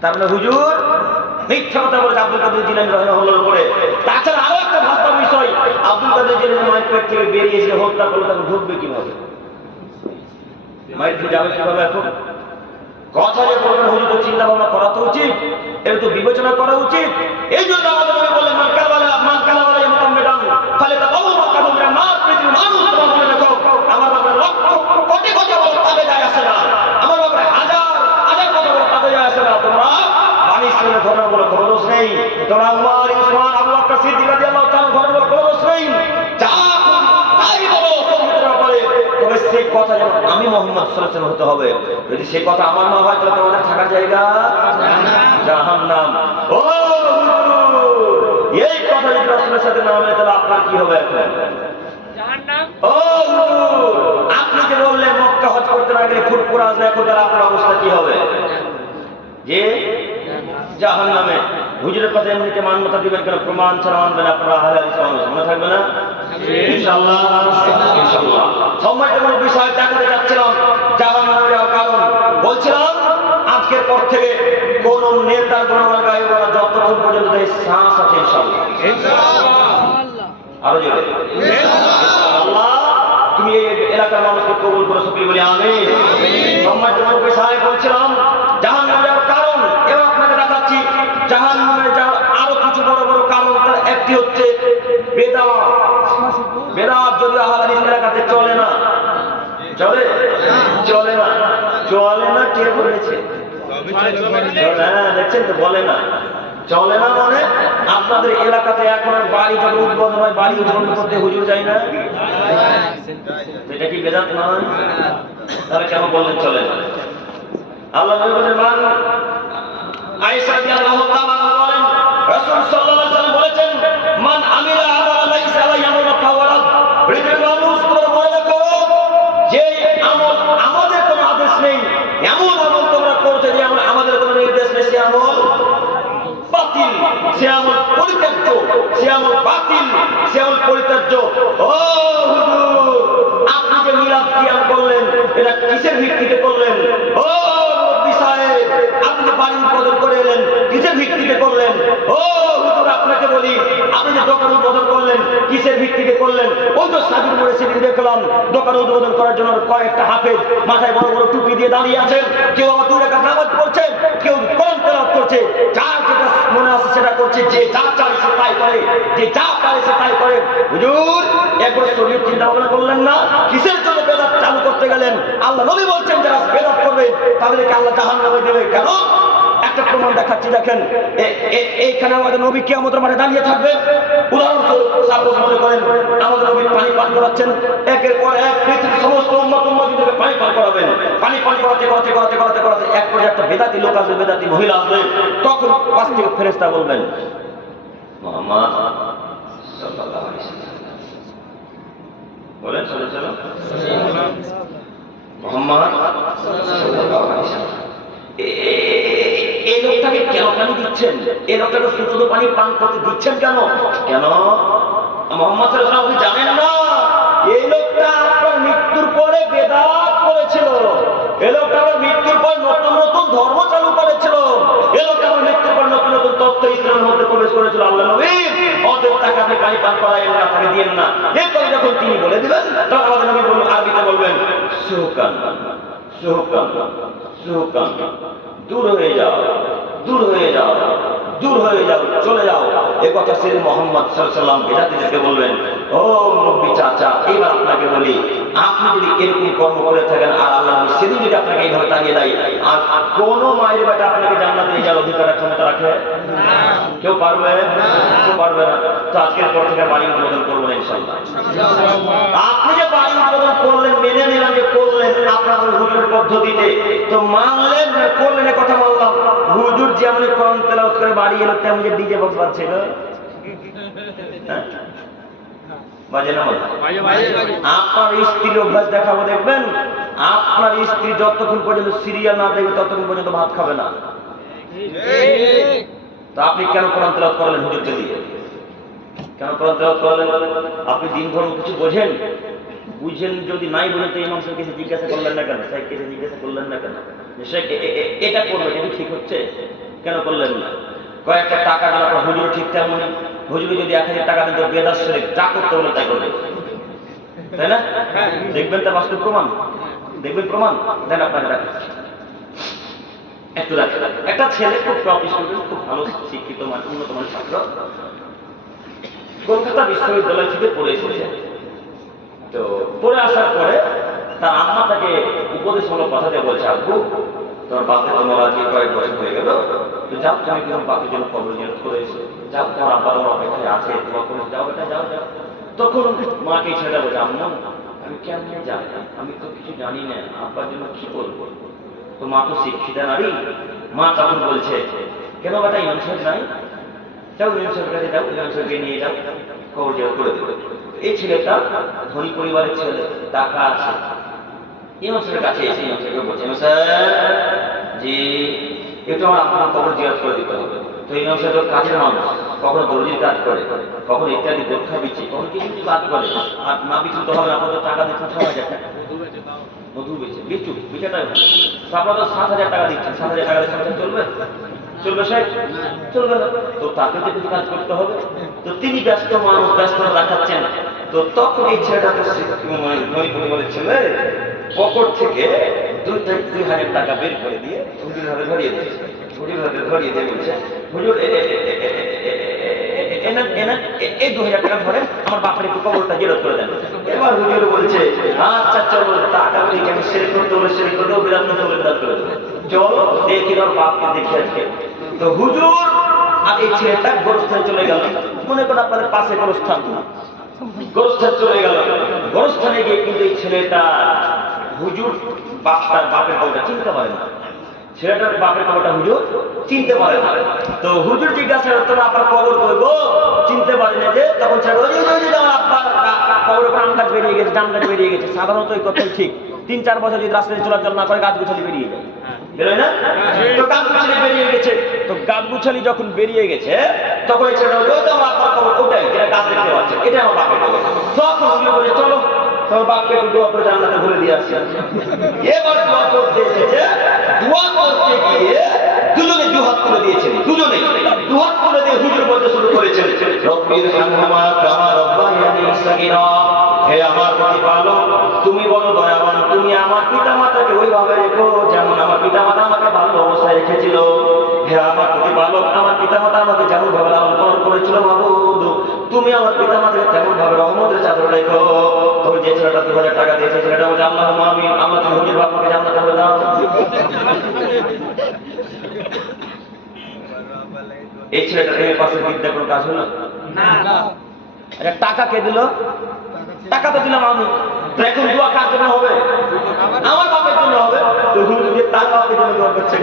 তার মানে হুজুর মিথ্যা কথা বলেছে আব্দুল কাদের জিলানী রাহিমাহুল্লাহর উপরে। তাছাড়া আরো একটা ভাববার বিষয়, আব্দুল কাদের জিলানী মায়ের পেট থেকে বেরিয়েছে, হত্যা করলে তাকে ঢুকবে কিভাবে? মায়ের থেকে যাবে কিভাবে? এখন কথা যে বলবেন হুজুর, তো চিন্তা ভাবনা করা তো উচিত, এটা তো বিবেচনা করা উচিত। এই জন্য আমাদের নবী বললেন মান কালাবালা মুতাম্মিদান ফালিতাবাওয়া মাকাদাহু মিনান নার। পৃথিবীর মানুষ তোমরা মনে রাখো, আমার ব্যাপারে লক্ষ কোটি কথা বলো তাতে যায় আসে না, আমার ব্যাপারে হাজার হাজার কথা বলো তাতে যায় আসে না। তোমরা বানি ইসরাঈলের ঘটনাগুলো কোনো দোষ নেই, তোমরা উমর, উসমান, আবু বকর সিদ্দিক রাদিয়াল্লাহু তাআলার ঘটনাগুলো কোনো দোষ নেই, যা তাই বলো সত্যের ব্যাপারে। তবে সেই কথা যেন আমি মুহাম্মদ সাল্লাল্লাহু আলাইহি ওয়াসাল্লাম হতে হবে। যদি সেই কথা আমার না হয় তাহলে তোমাদের থাকার জায়গা জাহান্নাম। ও এই কথা যদি রাসূলের সাথে না মেলে তাহলে আপনার কি হবে? এখন জাহান্নাম। ও আপনি যে বললেন মক্কা হজ করতে না গেলে ফুরফুরা আসবে, এখন তাহলে আপনার অবস্থা কি হবে? যে জাহান্নামে। হুজুরের কথা এমনিতে মান্যতা দিবেন কেন? প্রমাণ ছাড়া মানবেন আপনারা আহলে হাদিস মনে থাকবে না ইনশাআল্লাহ। ইনশাআল্লাহ সম্মানিত বিষয় দেখাতে যাচ্ছিলাম জাহান্নামে যাওয়ার কারণ। বলছিলাম আজকের পর থেকে কোন নেতা গুণগান গাইবে না যতক্ষণ পর্যন্ত এই শ্বাস আছে। ইনশাআল্লাহ। আরো জোরে ইনশাআল্লাহ। তুমি এই এলাকার মানুষকে কবুল করে সকলে বলি আমিন। সম্মানিত বিষয় বলছিলাম জাহান্নামে যাওয়ার কারণ, এবার আপনাকে দেখাচ্ছি জাহান্নামে যাওয়ার আরো কিছু বড় বড় কারণ। তার একটি হচ্ছে বেদাত। বেদাত যদি আহলে হাদিস এলাকাতে চলে না, চলে চলে না, চলে না কে বলেছে? হ্যাঁ দেখছেন তো, বলে না, চলে না মানে আপনাদের এলাকাতে এখন বাড়ি যখন উদ্বোধন হয়, বাড়ি উদ্বোধন করতে হুজুর যায় না? এটা কি বেদাত নয়? তাহলে কেন বললেন চলে না? আল্লাহ নবী বলেন মান আয়েশা রাদিয়াল্লাহু তাআলা বলেন রাসূল সাল্লাল্লাহু আলাইহি ওয়াসাল্লাম বলেছেন মান আমিলা আমালা লাইসা আলাইহি আমরুনা ফাওয়ারাদ। পৃথিবীর মানুষ তোমরা মনে রাখো, যে আমল আমাদের কোনো আদেশ নেই, এমন আমল তোমরা করছো যে আমল আমাদের কোনো নির্দেশ নেই, সে আমল বাতিল, সে আমল পরিত্যাজ্য, সে আমল বাতিল, সে আমল পরিত্যাজ্য। ও হুজুর আপনি যে মিলাদ কিয়াম করলেন এটা কিসের ভিত্তিতে করলেন? ও আপনি যে বাড়ি উদ্বোধন করে এলেন কিসের ভিত্তিতে করলেন? ও হুজুর আপনাকে বলি, আপনি যে দোকান উদ্বোধন করলেন কিসের ভিত্তিতে করলেন? ওই তো সাজুর মোড়ে সেদিন দেখলাম দোকান উদ্বোধন করার জন্য কয়েকটা হাফেজ মাথায় বড় বড় টুপি দিয়ে দাঁড়িয়ে আছেন, কেউ আবার 2 রাকাত নামাজ পড়ছে, কেউ কোরআন তেলাওয়াত করছে, যার যেটা মনে আছে সেটা করছে, যে যা চায় সে তাই করে, যে যা পারে সে তাই করে। হুজুর একবার শরীয়ত চিন্তা ভাবনা করলেন না? কিসের জন্য বেদাত চালু করতে গেলেন? আল্লাহ নবী বলছেন যারা বেদাত করবে তাদেরকে আল্লাহ জাহান্নামে দেবে। কেন? একটা প্রমাণ দেখাচ্ছি, দেখেন এইখানে আমাদের নবী কিয়ামতের মাঠে দাঁড়িয়ে থাকবে। উদাহরণস্বরূপ সাপোজ মনে করেন আমাদের নবী পানি পান করাচ্ছেন, একের পর এক পৃথিবীর সমস্ত উম্মতকে পানি পান করাবেন। পানি পান করাতে করাতে করাতে করাতে করাতে এক পর্যায়ে একটা বেদাতি লোক আসবে, বেদাতি মহিলা আসবে, তখন পাশ থেকে ফেরেশতা বলবেন মুহাম্মদ সাল্লাল্লাহু আলাইহি ওয়াসাল্লাম বলেন সাল্লাল্লাহু আলাইহি ওয়াসাল্লাম মুহাম্মদ সাল্লাল্লাহু আলাইহি ওয়াসাল্লাম এই লোকটাকে কেন পানি দিচ্ছেন? এই লোকটাকে শুধু পানি পান করতে দিচ্ছেন কেন? কেন মুহাম্মদ সাল্লাল্লাহু আলাইহি ওয়াসাল্লাম আপনি জানেন না এই লোকটা আপনার মৃত্যুর পরে বেদাত করেছিল, এই লোকটা আমার মৃত্যুর পর নতুন নতুন ধর্ম চালু করেছিল, এই লোকটা আমার মৃত্যুর পর নতুন নতুন তথ্য ইসলামের মধ্যে প্রবেশ করেছিল। আল্লাহ নবী অতএব তাকে আপনি পানি পান করাইলেন না, তাকে দিয়েন না। এরপরে যখন তিনি বলে দিবেন তখন আমাদের নবী বলবেন, আরবিতে বলবেন সুহকান সুহকান সুহকান, দূর হয়ে যাও, দূর হয়ে যাও, দূর হয়ে যাও, চলে যাও। এ কথা সে মুহাম্মদ সাল্লাল্লাহু আলাইহি ওয়াসাল্লাম বেদাতিদেরকে বলবেন। ও নবী চাচা, এবার আপনাকে বলি, আপনি যদি এরকম কর্ম করে থাকেন আর আল্লাহ নবী সেদিন যদি আপনাকে এইভাবে তাড়িয়ে দেয়, আর কোন মায়ের বেটা আপনাকে জান্নাতে নিয়ে যাওয়ার অধিকার ক্ষমতা রাখে? কেউ পারবে? কেউ পারবে না। তো আজকের পর থেকে বাড়ি উদ্বোধন করবো না ইনশাআল্লাহ। আপনি যে বাড়ি উদ্বোধন করলেন, মেনে নিলাম যে করলেন আপনার হুজুর পদ্ধতিতে, তো মানলেন করলেন, কথা মানলাম। হুজুর যেমন কোরআন তেলাওয়াত করে বাড়ি এলো তেমন যে ডিজে বক্স বাজছিল, বাজে না? আপনার স্ত্রীর অভ্যাস দেখাবো, দেখবেন আপনার স্ত্রী যতক্ষণ পর্যন্ত সিরিয়াল না দেখবে ততক্ষণ পর্যন্ত ভাত খাবে না। তো আপনি কেন কোরআন তেলাওয়াত করলেন হুজুরকে দিয়ে? কেন কোরআন তেলাওয়াত করলেন? আপনি দিন ধর্ম কিছু বোঝেন? বুঝেন, যদি নাই বুঝেন তো ইমাম সাহেবকে জিজ্ঞাসা করলেন না কেন? সাহেবকে জিজ্ঞাসা করলেন না কেন? এটা করবে, এটা ঠিক হচ্ছে? কেন করলেন না? কয়েকটা টাকা দেওয়ার পর হুজুর ঠিক তেমনই, হুজুরে যদি 1000 টাকা দিত বেদাশ্রে যা করতে বলে তাই করবে, তাই না? দেখবেন তার বাস্তব প্রমাণ, দেখবেন প্রমাণ দেন আপনাকে। একটু রাখেন, একটা ছেলে খুব টপ স্টুডেন্ট, খুব ভালো শিক্ষিত উন্নত মানের ছাত্র, কলকাতা বিশ্ববিদ্যালয় থেকে পড়ে এসেছে। তো পড়ে আসার পরে তার আম্মা তাকে উপদেশমূলক কথা দিয়ে বলছে, আব্বু তোমার বাপে তোমার আজকে কয়েক বছর হয়ে গেল, তো যাও তুমি তোমার বাপের জন্য খবর নিয়ে করে এসো, যাও তোমার আব্বা তোমার অপেক্ষায় আছে, তোমার করে যাও বেটা, যাও যাও। তখন মাকে ছেলেটা বলছে, আম্মা আমি কেমন যাই, আমি তো কিছু জানি না, আব্বার জন্য কি করবো? তো মা তো শিক্ষিতা নারী, মা তখন বলছে, কেন বেটা ইমাম সাহেব নাই, যাও ইমাম সাহেবের কাছে যাও, ইমাম সাহেবকে নিয়ে যাও, খবর জোগাড় করে দেবে। এই ছেলেটা ধনী পরিবারের ছেলে, টাকা আছে, ইমাম সাহেবের কাছে এসে ইমাম সাহেবকে বলছে, ইমাম সাহেব জি একটু আমার আপনার খবর জিজ্ঞাসা করে দিতে হবে। তো ইমাম সাহেব কাজের মানুষ, কখনো দর্জির কাজ করে, কখনো ইত্যাদি দক্ষা বিচ্ছে, কখনো কিছু কিছু কাজ করে, আর না বিচুল তো হবে, আপনাদের টাকা দিচ্ছেন 6000 টাকা, মধু বেচে বিচু বিচারটাই ভালো, তো আপনারা তো 7000 টাকা দিচ্ছেন, 7000 টাকা দিয়ে সংসার চলবে? চলবে সাহেব? চলবে না। তো তাকে তো কিছু কাজ করতে হবে। তো তিনি ব্যস্ত মানুষ, ব্যস্ততা দেখাচ্ছেন। তো তখন এই ছেলেটা ধনী পরিবারের ছেলে পকেট থেকে 2000 টাকা বের করে দিয়ে হুজুরের হাতে ধরিয়ে দিয়েছে। হুজুরের হাতে ধরিয়ে দিয়ে বলছে, হুজুর এই 2000 টাকা ধরেন, আমার বাপের একটু কবরটা জেরত করে দেন। এবার হুজুর বলছে, আচ্ছা চলো, টাকা থেকে আমি শেষ করতে বলে শেষ করে দেবো, বিরাট করতে বলে বিরাট করে দেবো, চলো দেখি তোর বাপকে দেখে আজকে। তো হুজুর আর এই ছেলেটা গোরস্থানে চলে গেল। মনে করেন আপনাদের পাশে গোরস্থান, গোরস্থান চলে গেল। গোরস্থানে গিয়ে কিন্তু এই ছেলেটা হুজুর তার বাপের কবরটা চিনতে পারে না, ছেলেটার বাপের কবরটা হুজুর চিনতে পারে না। তো হুজুর জিজ্ঞাসা তোমার আপনার কবর করবো, চিনতে পারে না যে, তখন ছেলে আপনার কবরের উপর আম গাছ বেরিয়ে গেছে, জাম গাছ বেরিয়ে গেছে। সাধারণত এই কথাই ঠিক, 3-4 বছর যদি রাস্তায় চলাচল না করে গাছগুছালি বেরিয়ে যায়, বেরোয় না? তো গাছগুছালি বেরিয়ে গেছে। তো গাছগুছালি যখন বেরিয়ে গেছে তখন এই ছেলেটা বলছে, আমার আপনার কবর ওটাই, যেটা গাছ দেখতে পাচ্ছে, এটা আমার বাপের কবর। তখন হুজুর বলে, চলো তোমার বাপকে একটু দোয়া করে জান্নাতে ভরে দিয়ে আসছে। এবার দোয়া করতে এসেছে, দোয়া করতে গিয়ে দুজনে দুহাত তুলে দিয়েছেন, দুজনে দুহাত তুলে দিয়ে হুজুর বলতে শুরু করেছেন, রব্বির হামহুমা কামা রাব্বায়ানি সাগীরা, হে আমার প্রতিপালক তুমি বড় দয়াবান, তুমি আমার পিতামাতাকে ওইভাবে রেখো যেমন আমার পিতামাতা আমাকে ভালো অবস্থায় রেখেছিল। হে আমার প্রতিপালক, আমার পিতামাতা আমাকে যেমন ভাবে লালন পালন করেছিল, মাবুদ তুমি আমার পিতামাতাকে তেমন ভাবে রহমতের চাদর রেখো। তো যে ছেলেটা 2000 টাকা দিয়েছে, ছেলেটা বলছে, আল্লাহুম্মা আমিন, আল্লাহ তুমি হুজুর বাবাকে জান্নাতে ভরে দাও। এই ছেলেটার এই পাশে বিদ্যা কোনো কাজ হলো না। আচ্ছা টাকা কে দিল? টাকা তো দিলাম আমি, তো এখন দোয়া কার জন্য হবে? আমার বাপের জন্য হবে। তো হুজুর যে তার বাপের জন্য দোয়া করছে,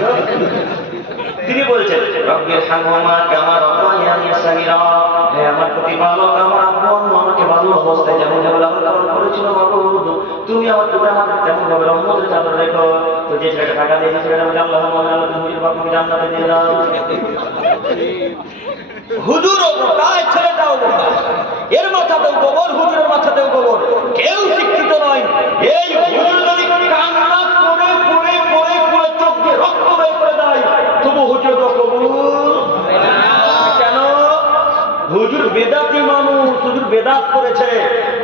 তিনি বলছেন, রব্বির হামহুমা কামা রাব্বায়ানি সাগীরা, হে আমার প্রতিপালক আমার আব্বু আম্মু আমাকে ভালো অবস্থায় যেমন ভাবে লালন পালন করেছিল, মাবুদ তুমি আমার পিতামাতাকে তেমন ভাবে রহমতের চাদর রেখো। তো যে ছেলেটা টাকা দিয়েছে ছেলেটা বলে, আল্লাহুম্মা আল্লাহ তুমি হুজুর বাবাকে জান্নাতে দিয়ে দাও। হুজুরও বোকা, ছেলেটাও বোকা, এর মাথাতেও গোবর, হুজুরের মাথাতেও গোবর, কেউ শিক্ষিত নয়। এই হুজুর যদি কান্না করে করে করে করে চোখ দিয়ে রক্ত বের করে দেয়, তবু হুজুর তো কবুল কেন? হুজুর বেদাতি মানুষ, হুজুর বেদাত করেছে।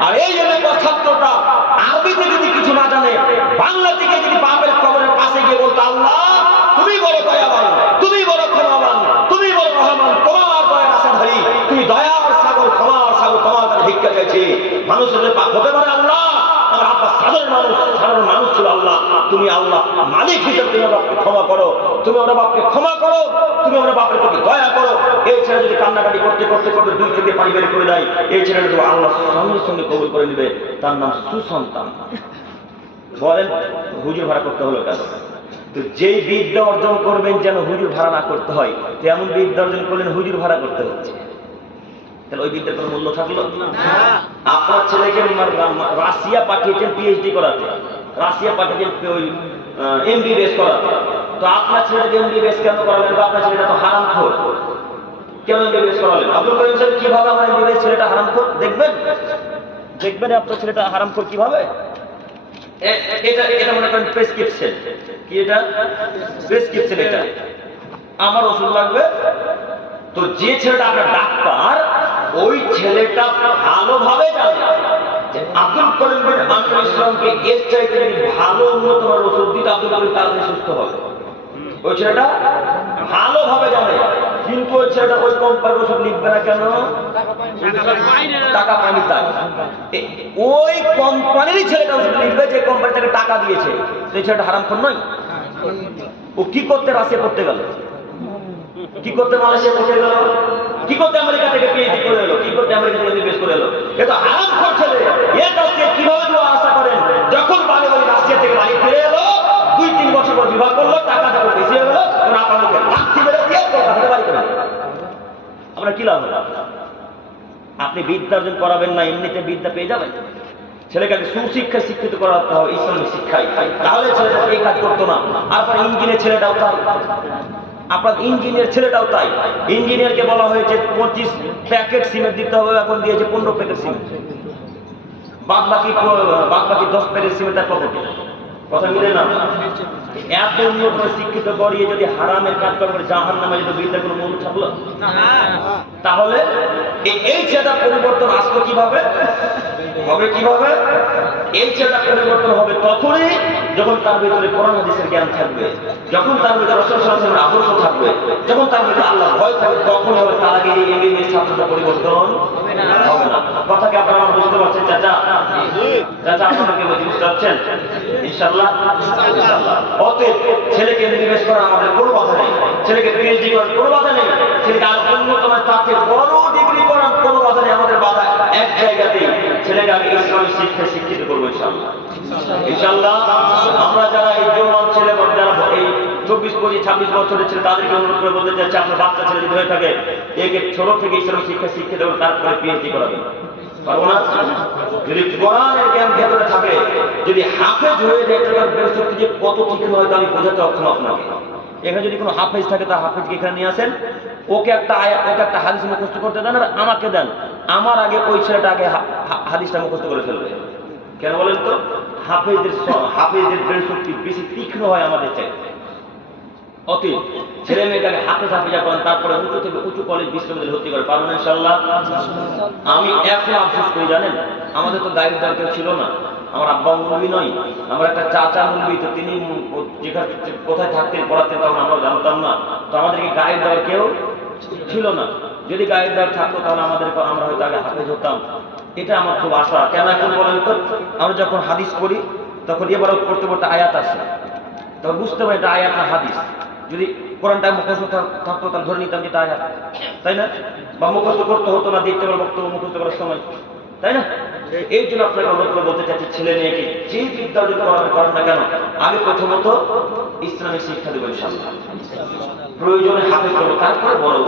আর এই এলাকার ছাত্রটা আরবিতে যদি কিছু না জানে, বাংলা থেকে যদি বাপের কবরের পাশে গিয়ে বলতো, আল্লাহ তুমি বড় দয়াবান, তুমি বড় ক্ষমাবান, তুমি বড় রহমান, তোমার দয়ার আশাধারী, তুমি দয়ার সাগর, ক্ষমার সাগর, তোমার কাছে ভিক্ষা চাইছি। মানুষের পাপ হতে পারে আল্লাহ, আমার আব্বা সাধারণ মানুষ ছিল, আল্লাহ তুমি আল্লাহ মালিক হিসেবে তুমি আমার বাপকে ক্ষমা করো, তুমি আমার বাপকে ক্ষমা করো, তুমি আমার বাপের প্রতি দয়া করো। এই ছেলে যদি কান্নাকাটি করতে করতে করতে 2 চোখে পানি বের করে দেয়, এই ছেলেটা তো আল্লাহ সঙ্গে সঙ্গে কবুল করে নেবে, তার নাম সুসন্তান। বলেন হুজুর ভাড়া করতে হলো কেন? তো যেই বিদ্যা অর্জন করবেন যেন হুজুর ভাড়া না করতে হয়, তেমন বিদ্যা অর্জন করলেন হুজুর ভাড়া করতে হচ্ছে, তাহলে ওই বিদ্যার কোনো মূল্য থাকলো না। আপনার ছেলেকে রাশিয়া পাঠিয়েছেন পিএইচডি করাতে, রাশিয়া পাঠিয়েছেন ওই এমবিবিএস করাতে, তো আপনার ছেলেটাকে এমবিবিএস কেন করালেন? আপনার ছেলেটা তো হারামখোর, কেন এমবিবিএস করালেন? আব্দুল করিম সাহেব কিভাবে আমার এমবিবিএস ছেলেটা হারামখোর দেখবেন, দেখবেন আপনার ছেলেটা হারামখোর কিভাবে। এটা মনে করেন প্রেসক্রিপশন, কি এটা? প্রেসক্রিপশন। এটা আমার ওষুধ লাগবে। তো যে ছেলেটা আপনার ডাক্তার, ওই ছেলেটা ভালোভাবে জানে যে আব্দুল করিম বিন আমিনুল ইসলামকে এর চাইতে ভালো উন্নত মানের ওষুধ দিতে আব্দুল করিম তাড়াতাড়ি সুস্থ হবে। ওই ছেলেটা ভালোভাবে জানে, কিন্তু ওই ছেলেটা ওই কোম্পানির ওষুধ লিখবে না কেন? টাকা পায়নি তাই। ওই কোম্পানিরই ছেলেটা ওষুধ লিখবে যে কোম্পানি তাকে টাকা দিয়েছে। সেই ছেলেটা হারামখোর নয়? ও কি করতে রাশিয়া করতে গেল? কি করতে মালয়েশিয়া করতে গেল? কি করতে আমেরিকা থেকে পিএইচডি করে এলো? কি করতে আমেরিকা থেকে এমবিবিএস করে এলো? এ তো হারামখোর ছেলে। এর কাছ থেকে কিভাবে দোয়া আশা করেন? যখন বাড়ি রাশিয়া থেকে বাড়ি ফিরে এলো, 2-3 বছর পর বিবাহ করলো, টাকা যখন বেশি হয়ে গেল, তখন আপনাকে লাঠি মেরে দিয়ে কলকাতাতে বাড়ি করে। আমরা কি লাভ হলো? আপনি বিদ্যা অর্জন করাবেন না, এমনিতে বিদ্যা পেয়ে যাবেন। ছেলেকে সুশিক্ষায় শিক্ষিত করাতে হবে, ইসলামিক শিক্ষায়। তাহলে ছেলেটা এই কাজ করতো না। আর ইঞ্জিনিয়ার ছেলেটাও তাই, আপনার ইঞ্জিনিয়ার ছেলেটাও তাই। ইঞ্জিনিয়ারকে বলা হয়েছে 25 প্যাকেট সিমেন্ট দিতে হবে, এখন দিয়েছে 15 প্যাকেট সিমেন্ট। বাদ বাকি 10 প্যাকেট সিমেন্ট তার পকেটে। কথা মিলে না? এত উন্নত শিক্ষিত করিয়ে যদি হারামের কাজ করে জাহান্নামে যদি বিদ্যা কোনো মূল থাকলো, তাহলে এই ছেলেটার পরিবর্তন আসলো কিভাবে? হবে কিভাবে? এই ছেলেটা পরিবর্তন হবে তখনই যখন তার ভিতরে কোরআন হাদিসের জ্ঞান থাকবে, যখন তার ভিতরে রাসূল সাল্লাল্লাহু আলাইহি ওয়াসাল্লামের আদর্শ থাকবে, যখন তার ভিতরে আল্লাহর ভয় থাকবে, তখন হবে। তার আগে এই এমবিবিএস ছাত্রটা পরিবর্তন হবে না। কথাকে আপনারা বুঝতে পারছেন চাচা? চাচা আপনাকে বুঝতে পারছেন? ইনশাআল্লাহ ইনশাআল্লাহ। অতএব ছেলেকে এমবিবিএস করা আমাদের কোনো বাধা নেই, ছেলেকে পিএইচডি করার কোনো বাধা নেই, ছেলেকে আর অন্যতম তার থেকে বড় ডিগ্রি করার কোনো বাধা নেই। আমাদের বাধা এক জায়গাতেই, ছেলেকে আমি ইসলামিক শিক্ষায় শিক্ষিত করবো ইনশাআল্লাহ ইনশাআল্লাহ। আমরা যারা এই জওয়ান ছেলে, যারা এই 24-25-26 বছরের ছেলে, তাদেরকে অনুরোধ করে বলতে চাচ্ছি, আপনার বাচ্চা ছেলে যদি হয়ে থাকে, একে ছোট থেকে ইসলামিক শিক্ষায় শিক্ষিত করবেন, তারপরে পিএইচডি করাবেন। পারবো না? যদি কোরআনের জ্ঞান ভেতরে থাকে, যদি হাফেজ হয়ে যায়, তার শক্তি যে কত ঠিক হয়তো আমি বোঝাতে অক্ষম আপনাকে। এখানে যদি কোনো হাফেজ থাকে, তার হাফেজকে এখানে নিয়ে আসেন, ওকে একটা আয়াত, ওকে একটা হাদিস মুখস্থ করতে দেন, আর আমাকে দেন। আমার আগে ওই ছেলেটা আগে হাদিসটা মুখস্থ করে ফেলবে। কেন বলেন তো? হাফেজদের ব্রেন শক্তি বেশি তীক্ষ্ণ হয় আমাদের চাই। অতএব ছেলে মেয়েটাকে হাফেজা করেন, তারপরে উঁচু থেকে উঁচু কলেজ বিশ্ববিদ্যালয়ে ভর্তি করে পারবেন ইনশাআল্লাহ। আমি এখন আফসোস করি, জানেন, আমাদের তো গাইড দেওয়ার কেউ ছিল না। আমার আব্বা মুলবি নয়, আমার একটা চাচা মুলবি, তো তিনি যেখানে কোথায় থাকতেন পড়াতেন তখন আমরা জানতাম না। তো আমাদেরকে গাইড দেওয়ার কেউ ছিল না। যদি গাইড দেওয়ার থাকতো তাহলে আমরা হয়তো আগে হাফেজ হতাম। এটা আমার খুব আশা। কেন এখন বলেন তো? আমরা যখন হাদিস পড়ি তখন এবারও পড়তে পড়তে আয়াত আসে, তখন বুঝতে পারি এটা আয়াত না হাদিস। যদি কোরআনটা মুখস্থ থাকতো তাহলে ধরে নিতাম যেটা আয়াত, তাই না? বা মুখস্থ করতে হতো না, দেখতে পারো বক্তব্য মুখস্থ করার সময়, তাই না? এই জন্য আপনাকে অনুরোধ করে বলতে চাচ্ছি, ছেলে মেয়েকে যে বিদ্যা অর্জন করেন না কেন, আগে প্রথমত ইসলামিক শিক্ষা দেবো ইনশাআল্লাহ। প্রয়োজনে হাফেজ করবো, তারপরে বড়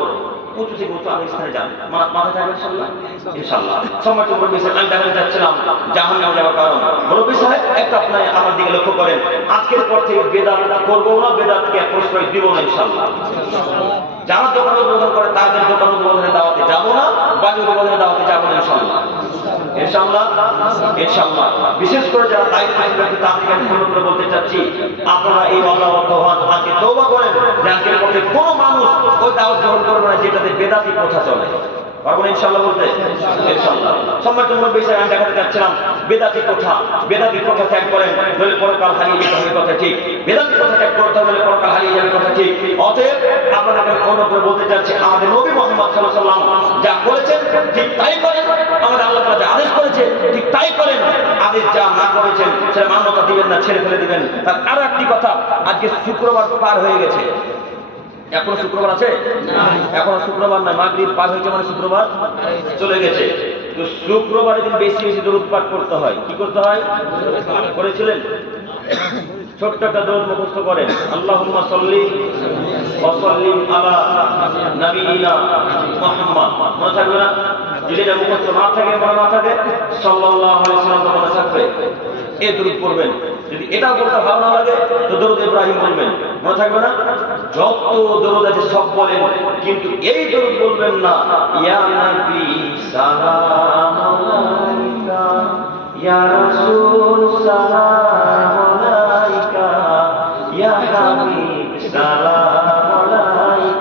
উঁচু থেকে উঁচু আমি স্থানে যান, মাথায় থাকবে ইনশাআল্লাহ ইনশাআল্লাহ। সময় তো বলবে আমি দেখাতে যাচ্ছিলাম জাহান্নামে যাওয়ার কারণ মুরব্বী সাহেব একটু আপনি আমার দিকে লক্ষ্য করেন। আজকের পর থেকে বেদাত করবো না, বেদাতকে প্রশ্রয় দিব না ইনশাআল্লাহ। যারা দোকান উদ্বোধন করে তাদের দোকান উদ্বোধনে দাওয়াতে যাবো না, বাড়ি উদ্বোধনে দাওয়াতে যাবো না ইনশাআল্লাহ ইনশাআল্লাহ ইনশাআল্লাহ। বিশেষ করে যারা দায়িত্ব তাদেরকে আমি অনুরোধ করে বলতে চাচ্ছি, আপনারা এই অবলাবদ্ধ হন, আজকে তওবা করেন যে আজকের পক্ষে কোনো মানুষ ওই দাওয়াত গ্রহণ করবে না যেটাতে বেদাতি প্রথা চলে। পারবো না ইনশাআল্লাহ বলতে? ইনশাআল্লাহ। সম্মানিত মুরব্বী সাহেব, আমি দেখাতে চাচ্ছিলাম বেদাতি প্রথা ত্যাগ করেন, নইলে পরকাল হারিয়ে যেতে হবে, কথা ঠিক। বেদাতি প্রথা ত্যাগ করতে হবে, নইলে পরকাল হারিয়ে যাবে, কথা ঠিক। অতএব আপনাদেরকে অনুরোধ করে বলতে চাচ্ছি, আমাদের নবী মুহাম্মদ সাল্লাল্লাহু আলাইহি ওয়াসাল্লাম যা করেছেন ঠিক তাই করেন। আমাদের আল্লাহ তাআলা যা আদেশ করেছে ঠিক তাই করেন। আদেশ যা না করেছেন সেটা মান্যতা দিবেন না, ছেড়ে ফেলে দিবেন। তার আরো একটি কথা, আজকে শুক্রবার পার হয়ে গেছে, এখনো শুক্রবার আছে? এখনো শুক্রবার না, মাগরিব পার হয়েছে মানে শুক্রবার চলে গেছে। তো শুক্রবারের দিন বেশি বেশি দরুদ পাঠ করতে হয়। কি করতে হয়? করেছিলেন? ছোট্ট একটা দরুদ মুখস্থ করেন, আল্লাহুম্মা সাল্লি ওয়া সাল্লিম আলা নাবিয়িনা মুহাম্মদ। মনে থাকবে না? যদি এটা মুখস্থ না থাকে, মনে না থাকে, সাল্লাল্লাহু আলাইহি ওয়াসাল্লাম মনে থাকবে, এই দরুদ পড়বেন। যদি এটা বলতে ভালো না লাগে তো দরুদ ইব্রাহিম বলবেন, মনে থাকবে না? যত দরুদ আছে সব বলেন, কিন্তু এই দরুদ বলবেন না, ইয়া নবী সালাম আলাইকা, ইয়া রাসূল সালাম আলাইকা, ইয়া হাবিব সালাম আলাইকা।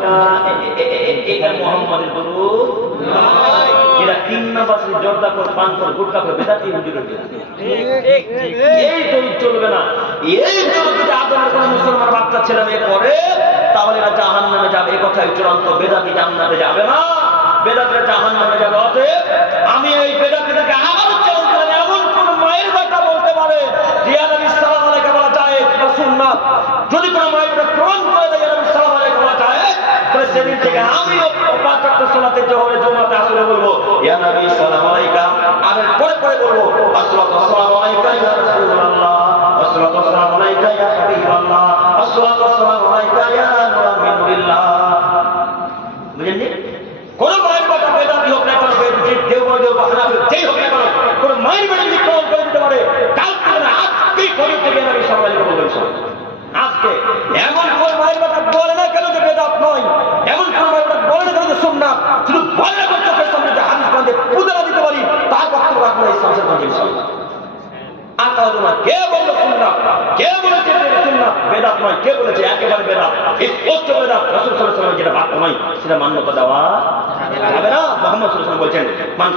মোহাম্মদের দরুদ নাই। এরা 3 নাম্বার জর্দা করে পান করে গুটকা করে বেদাতি হুজুরের এই দরুদ চলবে না। এই দরুদ যদি আদমের কোন মুসলমান বাচ্চা ছেলে মেয়ে করে তাহলে এরা জাহান্নামে যাবে। এই কথাই চূড়ান্ত, বেদাতি জান্নাতে যাবে না, বেদাতিরা জাহান্নামে যাবে। অতএব আমি এই বেদাতিদেরকে আবার চ্যালেঞ্জ করলাম, এমন কোন মায়ের বেটা বলতে পারে যে ইয়া নবী সাল্লাল্লাহু আলাইহি বলা যায় বা সুন্নাত, যদি কোন মায়ের বেটা প্রমাণ করে দেয় ইয়া নবী সাল্লাল্লাহু আলাইহি বলা যায়, তাহলে সেদিন থেকে আমিও 5 ওয়াক্ত সালাতে জোহরে জুমাতে আসরে বলবো ইয়া নবী সাল্লাল্লাহু আলাইহি, আর পরে পরে বলবো আসসালাতু ওয়াসসালামু আলাইকা ইয়া রাসূলুল্লাহ, আসসালাতু ওয়াসসালামু আলাইকা ইয়া হাবিবাল্লাহ, আসসালাতু ওয়াসসালামু আলাইকা ইয়া নূরা মিন নূরিল্লাহ। বুঝলেন? কোন মায়ের বেটা বেদাতি হোক না কেন, দেওবন্দি হোক হানাফি যেই হোক না কেন, কোন মায়ের বেটা যদি প্রমাণ করে দিতে পারে, কালকে না আজকেই ফজর থেকে নবী সাল্লাল্লাহু আলাইহি ওয়াসাল্লাম বলবেন আজকে। এমন কোন মায়ের বেটা বলে না কেন যে বেদাত নয়, এমন কোন মায়ের বেটা বলে না কেন যে সুন্নাত, শুধু বলে না চোখের সামনে যে হাদিস গ্রন্থে পুদরা দিতে পারি তার বক্তব্য রাখবো ইসলামের মধ্যে ইনশাআল্লাহ। আর তাহলে না কে বললো সুন্নাত, কে বলেছে সুন্নাত বেদাত নয়, কে বলেছে একেবারে বেদাত, স্পষ্ট বেদাত, রাসূল সাল্লাল্লাহু আলাইহি ওয়াসাল্লাম যেটা বাক্য নয় সেটা মান্যতা দেওয়া যাবে না। মুহাম্মদ সাল্লাল্লাহু আলাইহি ওয়াসাল্লাম বলেছেন মান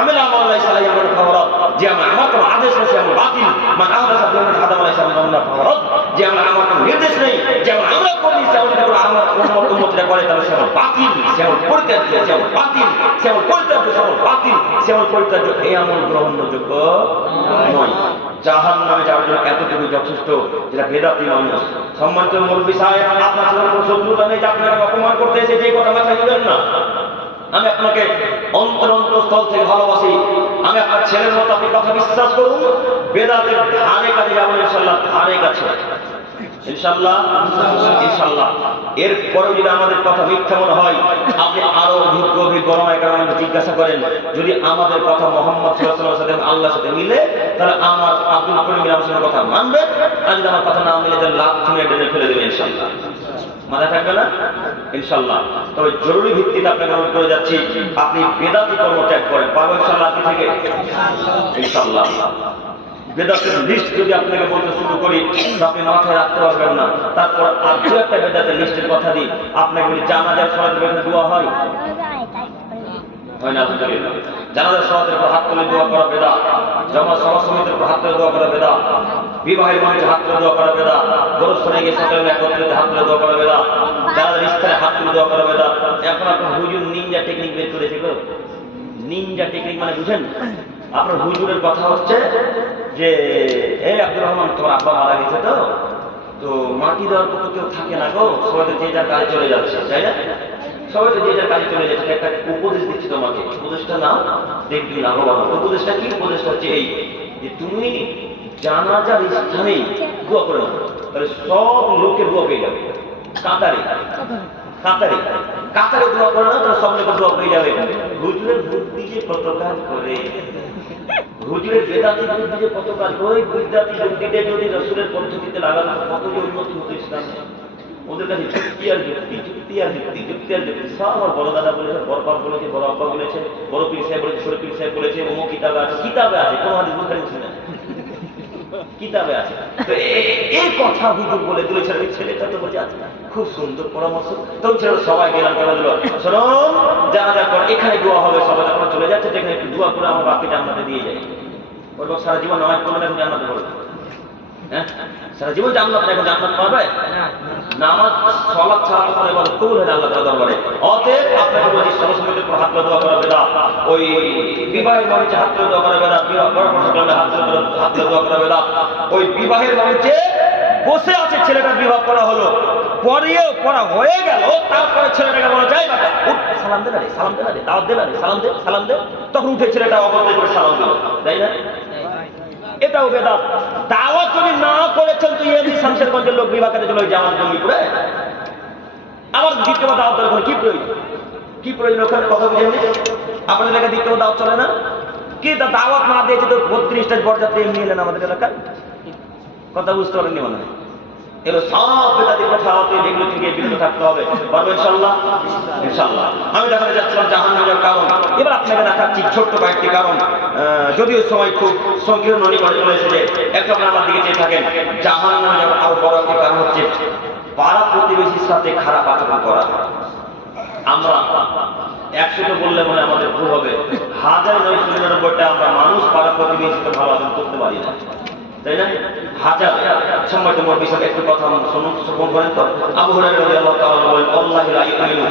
আমিলা মাল্লাহি সাল্লাল্লাহু আলাইহি ওয়াসাল্লাম, যে আমার কোনো আদেশ আছে আমার বাতিল, মান আহদাসা ফি আমরিনা হাদা আলাইহি সাল্লাল্লাহু আলাইহি ওয়াসাল্লাম, যে আমার কোনো নির্দেশ নেই, যে আমরা করি সেটা করে আমার উম্মতরা করে তাহলে সে আমার বাতিল, সে আমার পরিত্যাজ্য, সে আমার বাতিল, সে আমার পরিত্যাজ্য, সে আমার বাতিল, সে আমার পরিত্যাজ্য, এই আমল গ্রহণযোগ্য নয়। জাহান্নামে যাওয়ার জন্য এতটুকু যথেষ্ট, যেটা বেদাতি মানুষ। সম্মানিত মুরব্বী সাহেব, আপনার সাথে কোনো শত্রুতা নেই যে আপনাকে অপমান করতে এসে যে কথা মাথায় দিবেন না। আমি আপনাকে অন্তরস্থল থেকে ভালোবাসি, আমি আপনার ছেলের মতো, আপনি কথা বিশ্বাস করুন। বেদাতের ধারে কাছে যাবেন ইনশাআল্লাহ, ধারে কাছে ইনশাআল্লাহ, ইনশাআল্লাহ। এরপরেও যদি আমাদের কথা মিথ্যা মনে হয়, আপনি আরো অভিজ্ঞ গরমায় কারণে জিজ্ঞাসা করেন, যদি আমাদের কথা মুহাম্মদ সাল্লাল্লাহু আলাইহি ওয়াসাল্লামের সাথে আল্লাহর সাথে মিলে তাহলে আমার আব্দুল করিম রামসের কথা মানবে, আর যদি আমার কথা না মিলে তাহলে লাখ তুমি টেনে ফেলে দেবে ইনশাআল্লাহ। মাথায় থাকবে না ইনশাআল্লাহ। তবে জরুরি ভিত্তিতে আপনাকে অনুরোধ করে যাচ্ছি, আপনি বেদাতি কর্ম ত্যাগ করেন, পারবো ইনশাআল্লাহ আপনি থেকে ইনশাআল্লাহ। বেদাতের লিস্ট যদি আপনাকে বলতে শুরু করি আপনি মাথায় রাখতে পারবেন না। তারপর আর দু একটা বেদাতের লিস্টের কথা দিই আপনাকে, বলি জানাজার সলাতের ব্যাপারে দোয়া হয় না? আলহামদুলিল্লাহ। জানাজার সলাতের উপর হাত তুলে দোয়া করা বেদাত, জমা সভা সমিতির উপর হাত তুলে দোয়া করা বেদাত, বিবাহের মঞ্চে হাত তুলে দোয়া করা বেদাত, গোরস্থানে গিয়ে সকালে একত্রিত হাত তুলে দোয়া করা বেদাত, জানাজার স্থানে হাত তুলে দোয়া করা বেদাত। এখন আপনার হুজুর নিনজা টেকনিক বের করেছে গো। নিনজা টেকনিক মানে বুঝেন? আপনার হুজুরের কথা হচ্ছে যে এই আব্দুর রহমান তোমার আব্বা মারা গেছে, তো মাটি দেওয়ার মতো কেউ থাকে না গো, সবাই তো যে যার কাজে চলে যাচ্ছে, তাই না? সবাই তো যে যার কাজে চলে যাচ্ছে। একটা উপদেশ দিচ্ছি তোমাকে, উপদেশটা নাও, দেখবি লাভবান। উপদেশটা কি? উপদেশটা হচ্ছে এই যে তুমি জানাজার স্থানেই দোয়া করে নাও, তাহলে সব লোকের দোয়া পেয়ে যাবে। কাতারে কাতারে কাতারে দোয়া করে না, তাহলে সব লোকের দোয়া পেয়ে যাবে। হুজুরের বুদ্ধি যে কত কাজ করে, হুজুরের বেদাতি বুদ্ধি যে কত কাজ করে, বেদাতি বুদ্ধিতে যদি রাসূলের পদ্ধতিতে লাগানো কত যে উন্নতি হতো ইসলামে। ওদের কাছে যুক্তি আর যুক্তি, যুক্তি আর যুক্তি, যুক্তি আর যুক্তি। সব আমার বড় দাদা বলেছে, বড় বাপ বলেছে, বড় আব্বা বলেছে, বড় পীর সাহেব বলেছে, ছোট পীর সাহেব বলেছে, অমুক কিতাবে আছে, কিতাবে আছে, কোনো হাদিস বুখারী মুসলিম না, কিতাবে আছে। তো এই কথা হুজুর বলে দিয়েছে, ছেলেটা তো বলছে আচ্ছা খুব সুন্দর পরামর্শ। তখন ছেলে সবাই গেলাম করে দিল, শোনুন জানাজার পর এখানে দোয়া হবে, সবাই যখন চলে যাচ্ছে এখানে একটু দোয়া করে আমার বাপকে জান্নাতে দিয়ে যায়। ওর বাপ সারা জীবন নামাজ পড়বে না, এখন জান্নাতে পড়বে? হ্যাঁ, সারা জীবন জান্নাত না, এখন জান্নাত পাবে? নামাজ সালাত ছাড়া তো কোনো ইবাদত কবুল হয় না আল্লাহ তাআলার দরবারে। অতএব আপনাকে বলছি সবসময় উপর হাত দোয়া করা বেদাত, ওই বিবাহের মঞ্চে হাত দোয়া করা বেদাত, বিবাহ পরামর্শ করলে হাত দোয়া করা বেদাত। ওই বিবাহের মঞ্চে বসে আছে, ছেলেটা বিবাহ করা হলো, পরেও পড়া হয়ে গেল, তারপরে ছেলেটাকে বলা যায় না উঠ সালাম দে না রে, সালাম দে না রে, দাওয়াত দে না রে, সালাম দে, সালাম দে। তখন উঠে ছেলেটা অবস্থা করে সালাম দিল, তাই না? এটাও বেদাত। দাওয়াত যদি না করেছেন তো ইয়েদি শামশেরগঞ্জের লোক বিভাগে চলে জামান জমি করে আবার দ্বিতীয় দাওয়াত দেওয়ার কি প্রয়োজন? কি প্রয়োজন? ওখানে কথা বুঝেন আপনাদের এলাকায় দ্বিতীয় দাওয়াত চলে না কি? দাওয়াত না দিয়েছে তো 32টা বরযাত্রী এমনি এলেন আমাদের এলাকায়। কথা বুঝতে পারেননি মনে হয়? এগুলো সব বেদাতি কথা, এগুলো থেকে বিরত থাকতে হবে। পারবো ইনশাআল্লাহ? ইনশাআল্লাহ। আমি দেখাতে যাচ্ছিলাম জাহান্নামের কারণ, এবার আপনাকে দেখাচ্ছি ছোট্ট কয়েকটি কারণ, যদিও সময় খুব সংকীর্ণ নিকটে চলে এসেছে। একটু আপনার আমার দিকে চেয়ে থাকেন। জাহান্নামে যাওয়ার আরো বড় একটা কারণ হচ্ছে পাড়া প্রতিবেশীর সাথে খারাপ আচরণ করা। আমরা 100 বললে মানে আমাদের ভুল হবে। 1999টা আমরা মানুষ পাড়া প্রতিবেশীতে ভালো আচরণ করতে পারি না, তাই না? হাজার সময় তোমার বিষয়ে একটু কথা শুনুন, শ্রবণ করেন তো। আবু হুরায়রা রাদিয়াল্লাহু তাআলা বলেন, আল্লাহু লা ইউমিনু,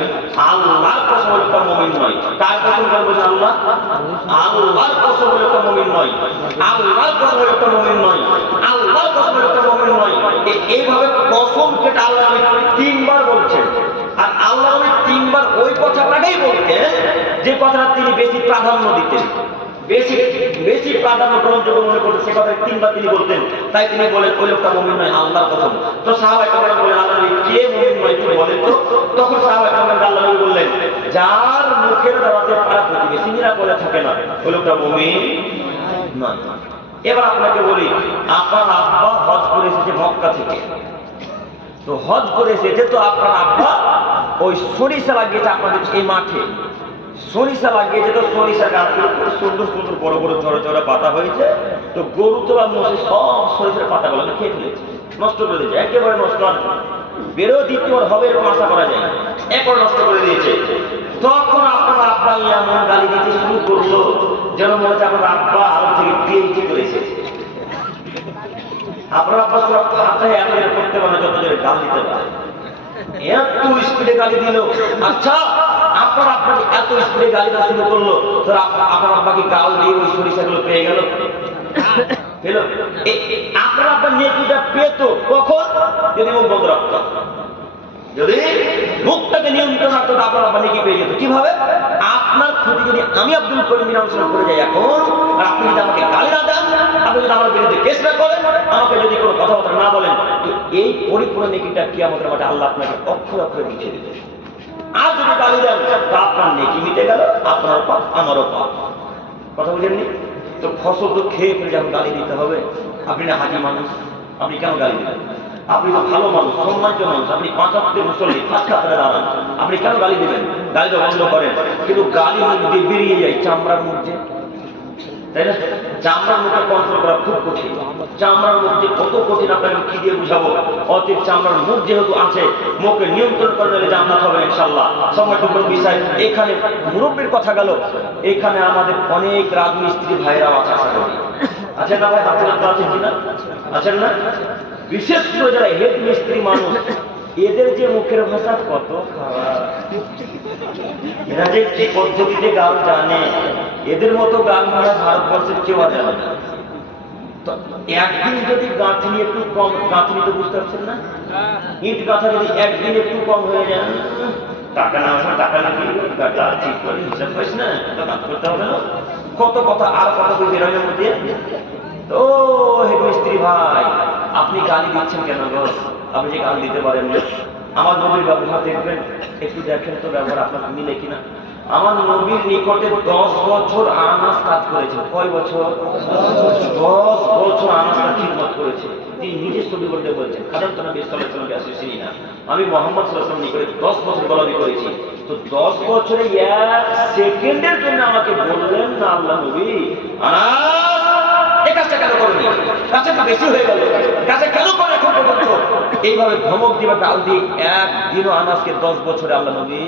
আল্লাহর কসম একটা মুমিন নয়। কার কসম করবেন? আল্লাহ, আল্লাহর কসম একটা মুমিন নয়, আল্লাহর কসম একটা মুমিন নয়, আল্লাহর কসম একটা মুমিন নয়। এইভাবে কসম কেটে আল্লাহ 3বার বলছেন। আর আল্লাহ 3বার ওই কথাটাই বলতেন যে কথাটা তিনি বেশি প্রাধান্য দিতেন, বেশি প্রাধান্য গ্রহণযোগ্য মনে করতেন, সে কথা 3বার তিনি বলতেন। তাই তিনি বলেন ওই লোকটা মুমিন নয়, আল্লাহর কসম। তো সাহাবায়ে কেরাম বলেন, আল্লাহ কে মুমিন নয় একটু বলেন তো। তখন সাহাবায়ে কেরাম আল্লাহ বললেন, যার মুখের দ্বারাতে পাড়া প্রতিবেশীরা বলে থাকে না, ওই লোকটা মুমিন নয়। এবার আপনাকে বলি, আপনার আব্বা হজ করে এসেছে মক্কা থেকে, তো হজ করে এসেছে, তো আপনার আব্বা ওই সরিষা লাগিয়েছে আপনাদের এই মাঠে, সরিষা লাগিয়েছে। তো সরিষা গাছগুলো সুন্দর সুন্দর বড় বড় ঝড়ে ঝড়ে পাতা হয়েছে। তো গরু তো বা মশে সব সরিষার পাতাগুলো খেয়ে ফেলেছে, নষ্ট করে দিয়েছে, একেবারে নষ্ট। আর বেরো দ্বিতীয় হবে এরকম আশা করা যায়, একবার নষ্ট করে দিয়েছে। তখন আপনার আব্বা এমন গালি দিতে শুরু করলো যেন মনে হচ্ছে আপনার আব্বা আরো থেকে পিএইচডি করেছে। আপনার আব্বা সব হাতে এত করতে পারে, যত জোরে গাল দিতে পারে, এত স্পিডে গালি দিল। আচ্ছা, আপনার আব্বাকে এত স্পিডে গালি দেওয়া শুরু করলো, তো আপনার আব্বাকে গাল দিয়ে ওই সরিষাগুলো পেয়ে গেল, পেল। আপনার আব্বা নেকিটা পেত কখন? যদি মুখ বন্ধ রাখত, যদি মুখটাকে নিয়ন্ত্রণ রাখতো, আপনার আব্বা নেকি পেয়ে যেত। কিভাবে? আপনার ক্ষতি যদি আমি আব্দুল করিম বিন আলোচনা করে যাই এখন, আর আপনি যদি আমাকে গালি না দেন, আপনি যদি আমার বিরুদ্ধে কেস না করেন, আমাকে যদি কোনো কথাবার্তা না বলেন, তো এই পরিপূর্ণ নেকিটা কিয়ামতের মাঠে আল্লাহ আপনাকে অক্ষরে অক্ষরে লিখে দেবে। আর যদি গালি দেন, তা আপনার নেকি মিটে গেল, আপনার পাপ আমারও পাপ। কথা বুঝেননি? তো ফসল তো খেয়ে ফেলে যখন গালি দিতে হবে, আপনি না হাজি মানুষ, আপনি কেন গালি দিবেন? আপনি তো ভালো মানুষ, সম্মানিত মানুষ, আপনি 5 ওয়াক্তের মুসল্লি, 5 কাতারে দাঁড়ান, আপনি কেন গালি দিবেন? গালিটা বন্ধ করেন। কিন্তু গালি মুখ দিয়ে বেরিয়ে যায় চামড়ার মধ্যে, তাই না? চামড়ার মুখে কন্ট্রোল করা খুব কঠিন। চামড়ার মুখ যে কত কঠিন আপনাকে কি দিয়ে বুঝাবো। অতএব চামড়ার মুখ যেহেতু আছে, মুখে নিয়ন্ত্রণ করে নিলে জান্নাত হবে ইনশাআল্লাহ। সম্মানিত বিষয়, এখানে মুরব্বির কথা গেল, এখানে আমাদের অনেক রাজমিস্ত্রি ভাইরাও আছে, আশা করি আছেন না ভাই? আছেন কিনা? আছেন না? বিশেষ করে যারা হেড মিস্ত্রি মানুষ, এদের যে মুখের ভাষা কত খারাপ, এরা যে কি পদ্ধতিতে গান জানে, এদের মতো গান মনে ভারতবর্ষের কেউ জানে না। তো একদিন যদি গাঁথনি একটু কম, গাঁথনি তো বুঝতে পারছেন না, ইট গাঁথা যদি একদিন একটু কম হয়ে যায়, টাকা না হয়, টাকা না ঠিক করে হিসাব করিস না, কাজ করতে হবে না, কত কথা আর কত বই বেরোয় মধ্যে। তো হেড মিস্ত্রি ভাই, আপনি গালি দিচ্ছেন কেন গো? আপনি যে গালি দিতে পারেন না। আমার নবীর ব্যবহার দেখবেন, একটু দেখেন তো ব্যবহার আপনার মিলে কিনা। আমার নবীর নিকটে 10 বছর আনাস কাজ করেছে। কয় বছর? 10 বছর আনাস খিদমত করেছে। তিনি নিজের ছবি বলতে বলছেন, খাদামত নবী সাল্লাল্লাহু আলাইহি ওয়াসাল্লাম না, আমি মুহাম্মদ সাল্লাল্লাহু আলাইহি ওয়াসাল্লাম নিকটে 10 বছর গোলামি করেছি। তো 10 বছরে 1 সেকেন্ডের জন্য আমাকে বললেন না আল্লাহ নবী, আনাস এই কাজটা কেন করেনি? কাজটা বেশি হয়ে গেল, কাজটা কেন করে এখন পর্যন্ত? এইভাবে ধমক দিবা, গাল দিয়ে একদিনও আনাসকে 10 বছরে আল্লাহ নবী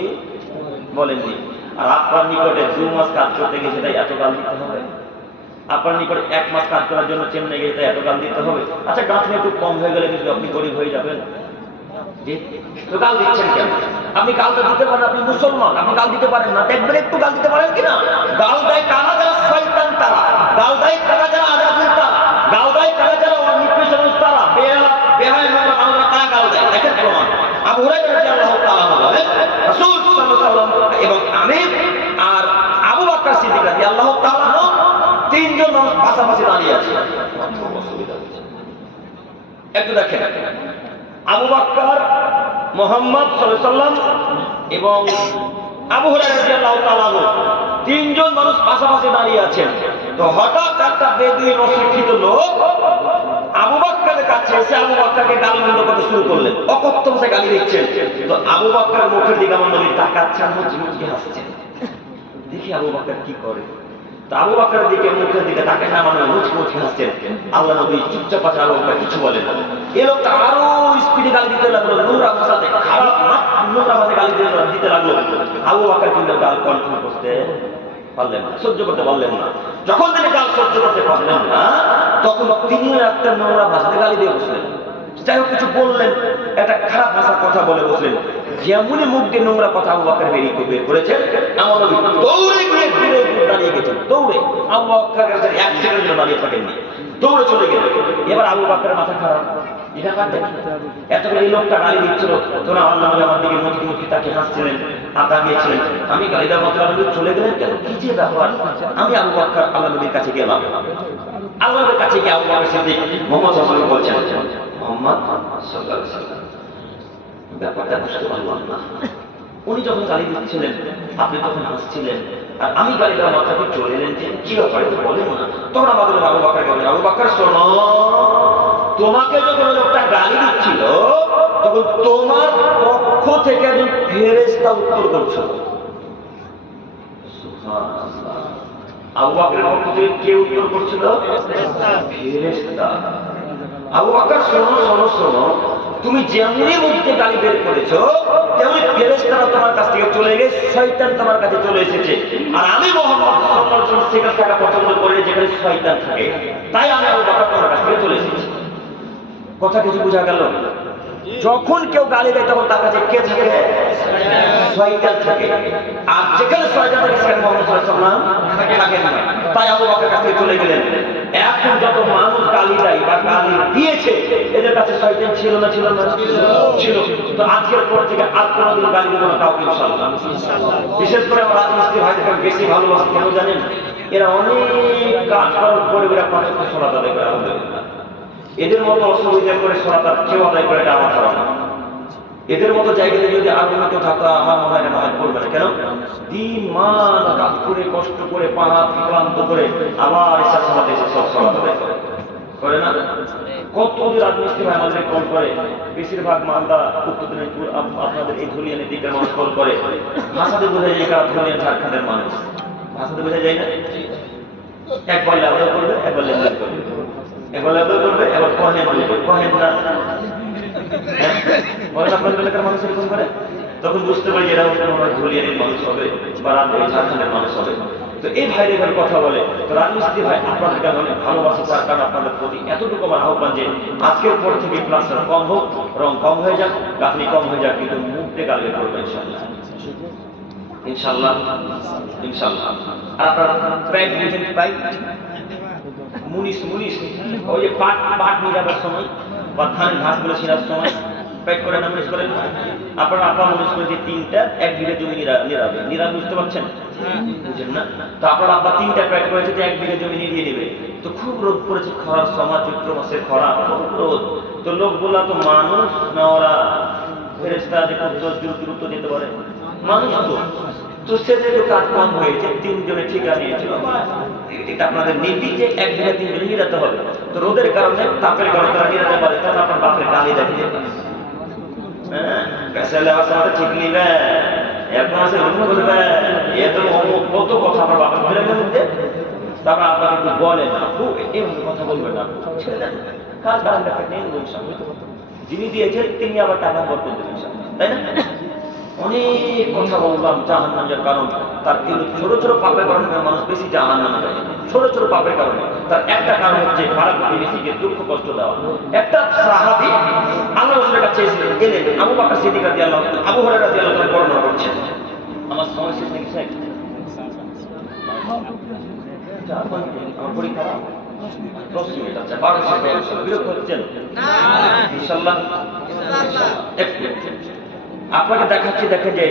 বলেননি। আর আপনার নিকটে 2 মাস কাজ করতে গেছে, তাই এত গাল দিতে হবে? আপনার নিকটে 1 মাস কাজ করার জন্য চেন্নাই গেছে, তাই এত গাল দিতে হবে? আচ্ছা, গাছটা একটু কম হয়ে গেলে কিন্তু আপনি গরিব হয়ে যাবেন। তো গাল দিচ্ছেন কেন? আপনি গাল তো দিতে পারেন, আপনি মুসলমান, আপনি গাল দিতে পারেন না, দেখবেন একটু গাল দিতে পারেন কিনা? গাল দেয় কারা? যারা শয়তান তারা। গাল দেয় কারা? যারা আযাবুল তারা। গাল দেয় কারা? যারা অনিকৃষ্ট মানুষ তারা, বেহায়া নোংরা মানুষরা, তারা গাল দেয়। দেখেন প্রমাণ। আবু হুরায়রা রাদিয়াল্লাহু তাআলা বলেন, রাসূল সাল্লাল্লাহু আলাইহি ওয়াসাল্লাম এবং আমি আর আবু বকর সিদ্দিক রাদিয়াল্লাহু তাআলা 3 জন মানুষ পাশাপাশি দাঁড়িয়ে আছে। একটু দেখেন, আবু বকর, মুহাম্মদ সাল্লাল্লাহু আলাইহি ওয়াসাল্লাম এবং আবু হুরায়রা রাদিয়াল্লাহু তাআলা 3 জন মানুষ পাশাপাশি দাঁড়িয়ে আছেন। তো হঠাৎ একটা বেদুইন অশিক্ষিত লোক আবু বকরের কাছে এসে আবু বকরকে গালমন্দ করতে শুরু করলেন, অকথ্য ভাষায় গালি দিচ্ছেন। তো আবু বকরের মুখের দিকে আমার নবী তাকাচ্ছেন, মুচকি মুচকি হাসছেন। দেখি আবু বকর কি করে। তা আবু বকরের দিকে মুখের দিকে তাকে নামানো মুচকি মুচকি হাসছেন। আল্লাহ নবী চুপচাপ আছে, আবু বকর কিছু বলেন না। এ লোকটা আরো স্পিডে গালি দিতে লাগলো, নোংরা ভাষাতে, খারাপ নোংরা ভাষায় গালি দিতে লাগলো। আবু বকর কিন্তু গাল কন্ট্রোল করতে পারলেন না, সহ্য করতে পারলেন না। যখন তিনি গাল সহ্য করতে পারলেন না, তখন তিনিও একটা নোংরা ভাষাতে গালি দিয়ে বসলেন। যাই হোক কিছু বললেন, একটা খারাপ ভাষার কথা বলে বসলেন। যেমনই মুখ দিয়ে নোংরা কথা আবু বকর বের করেছেন, আমার নবী দৌড়ে গিয়ে দূরে দাঁড়িয়ে গেছেন। দৌড়ে আবু বকর এক সেকেন্ড জন্য দাঁড়িয়ে থাকেননি, দৌড়ে চলে গেলেন। এবার আবু বকরের মাথা খারাপ, এটা কাটে এত করে এই লোকটা গালি দিচ্ছিল, তোরা আল্লাহ নবী আমার দিকে মুচকি মুচকি তাকে হাসছিলেন আর তাকিয়েছিলেন। আমি গালি দেওয়ার মতো আল্লাহ নবী চলে গেলেন কেন, কি যে ব্যাপার? আমি আবু বকর আল্লাহ নবীর কাছে গেলাম। আল্লাহ নবীর কাছে গিয়ে আবু বকর সিদ্দিক মুহাম্মদ সাল্লাল্লাহু আলাইহি ওয়াসাল্লাম বলছেন, মুহাম্মদ সাল্লাল্লাহু আলাইহি ওয়াসাল্লাম ব্যাপারটা বুঝতে পারলাম না। উনি যখন গালি দিচ্ছিলেন আপনি তখন হাসছিলেন, আর আমি গালি দেওয়া মাথাকে চলে এলেন যে কি ব্যাপারে তো বলেন না। তখন আমাদের আবু বকরকে বললেন, আবু বকর শোনো, তোমাকে যখন লোকটা গালি দিচ্ছিল তখন তোমার পক্ষ থেকে একজন ফেরেশতা উত্তর করছিল। সুবহানাল্লাহ। আবু বকরের পক্ষ থেকে কে উত্তর করছিল? ফেরেশতা। আবু বকর শোনো শোনো শোনো, তুমি যেমনই মুখে গালি বের করেছো তেমনি ফেরেশতারা তোমার কাছ থেকে চলে গেছে, শয়তান তোমার কাছে চলে এসেছে। আর আমি মুহাম্মদ সাল্লাল্লাহু আলাইহি ওয়াসাল্লাম সেখানে থাকা পছন্দ করি না যেখানে শয়তান থাকে, তাই আমি আবু বকর তোমার কাছ থেকে চলে এসেছি। কথা কিছু বোঝা গেল? যখন কেউ গালি দেয় তখন তার কাছে কে থাকে? শয়তান থাকে। আর যেখানে শয়তান থাকে সেখানে মুহাম্মদ সাল্লাল্লাহু আলাইহি ওয়াসাল্লাম থাকেন না। তাই আবু বকরের কাছ থেকে চলে গেলেন। এখন যত মানুষ গালি দেয় বা গালি দিয়েছে এদের কাছে শয়তান ছিল না? ছিল না? ছিল। তো আজকের পর থেকে আর কোনোদিন গালি দেবো না কাউকে ইনশাআল্লাহ। বিশেষ করে আমার রাজমিস্ত্রি ভাইদেরকে বেশি ভালোবাসি, কেন জানেন? এরা অনেক কাজ করার পরে এরা পাঁচ সলাত আদায় করে, আলহামদুলিল্লাহ। এদের মতো অসুবিধা করে সলাত কেউ আদায় করে এটা আমার ধারণা। এদের মতো জায়গাতে যদি আর অন্য কেউ থাকতো আমার মনে হয় নামাজ পড়বে না। কেন? দিন মান কাজ করে কষ্ট করে পাড়া ক্লান্ত করে আবার ইচ্ছা সলাতে এসে সব সলাত আদায় করে না? কত রাজমিস্ত্রি ভাই আমাদের কল করে, বেশিরভাগ মালদা উত্তর দিনাজপুর আপনাদের এই ধুলিয়ানের দিকের মানুষ কল করে। ভাষাতে বোঝা যায় কারা ধুলিয়ান ঝাড়খণ্ডের মানুষ, ভাষাতে বোঝা যায় না? একবার লেবলা করবে, একবার লেবলা করবে, একবার লেবলা করবে, এবার কহেন বলবে, কহেন না বলেন আপনাদের এলাকার মানুষ এরকম করে। তখন বুঝতে পারি এরা ধুলিয়ানের মানুষ হবে বা ঝাড়খণ্ডের মানুষ হবে। তো এই ভাইরে ভাই কথা বলে, তো রাজমিস্ত্রি ভাই আপনাদেরকে অনেক ভালোবাসি, তার কারণ আপনাদের প্রতি এতটুকু আমার আহ্বান যে আজকের পর থেকে প্লাস্টার কম হোক, রং কম হয়ে যাক, গাঁথনি কম হয়ে যাক, কিন্তু মুখতে গালিয়ে পড়বে ইনশাল্লাহ, ইনশাল্লাহ, ইনশাল্লাহ। আর আপনারা প্রায় বুঝেন, প্রায় মুনিশ মুনিশ ওই যে পাট নিয়ে যাবার সময় বা ধান ঘাসগুলো ছিঁড়ার সময় প্যাক করে না মুনিশ করেন? আপনারা আপনার মুনিশ করে যে তিনটা এক বিঘা জমি নিরাবে, নিরাবে বুঝতে পারছেন? বুঝেন না? তো আপনার আব্বা তিনটা প্যাক করেছে যে এক বিঘা জমি নিয়ে নেবে। তো খুব রোদ পড়েছে, খরার সময়, চৈত্র মাসের খরা, খুব রোদ। তো লোকগুলা তো মানুষ না, ওরা ফেরেশতা যে কত দ্রুত যেতে পারে, মানুষ তো সে যেহেতু কাজ কম হয়েছে, তিনজনে ঠিকা নিয়েছিল, এটা আপনাদের নীতি যে এক বিঘা তিনজনে নিরাতে হবে। তো রোদের কারণে, তাপের কারণে তারা নিরাতে পারে, তখন আপনার বাপের গালি দেখিয়ে হ্যাঁ ঠিক নিবে, এখন আছে রুম করবে, এত কত কথা আমার বাপের ঘরের মধ্যে। তারপর আপনাকে একটু বলে না, এমন কথা বলবে না, ছেড়ে দেন, কার কারণ দেখা নেই, যিনি দিয়েছেন তিনি আবার টাকা বর্তন দেবেন, তাই না? অনেক কথা বললাম জাহান্নামের কারণ, তার কিন্তু ছোট ছোট পাপের কারণে মানুষ বেশি জাহান্নামে যায়। ছোট ছোট পাপের কারণে তার একটা কারণ হচ্ছে পাড়া প্রতিবেশীকে দুঃখ কষ্ট দেওয়া। একটা সাহাবী আল্লাহ রাসূলের কাছে এলেন, আবু বকর সিদ্দিক রাদিয়াল্লাহু আনহু, আবু হুরায়রা রাদিয়াল্লাহু আনহু বর্ণনা করছেন। আমার সময় শেষ নাকি স্যার? আমার পরীক্ষা 10 মিনিট, আচ্ছা 12 বিরক্ত হচ্ছেন না? ইনশাআল্লাহ, আপনাকে দেখাচ্ছি, দেখেন যে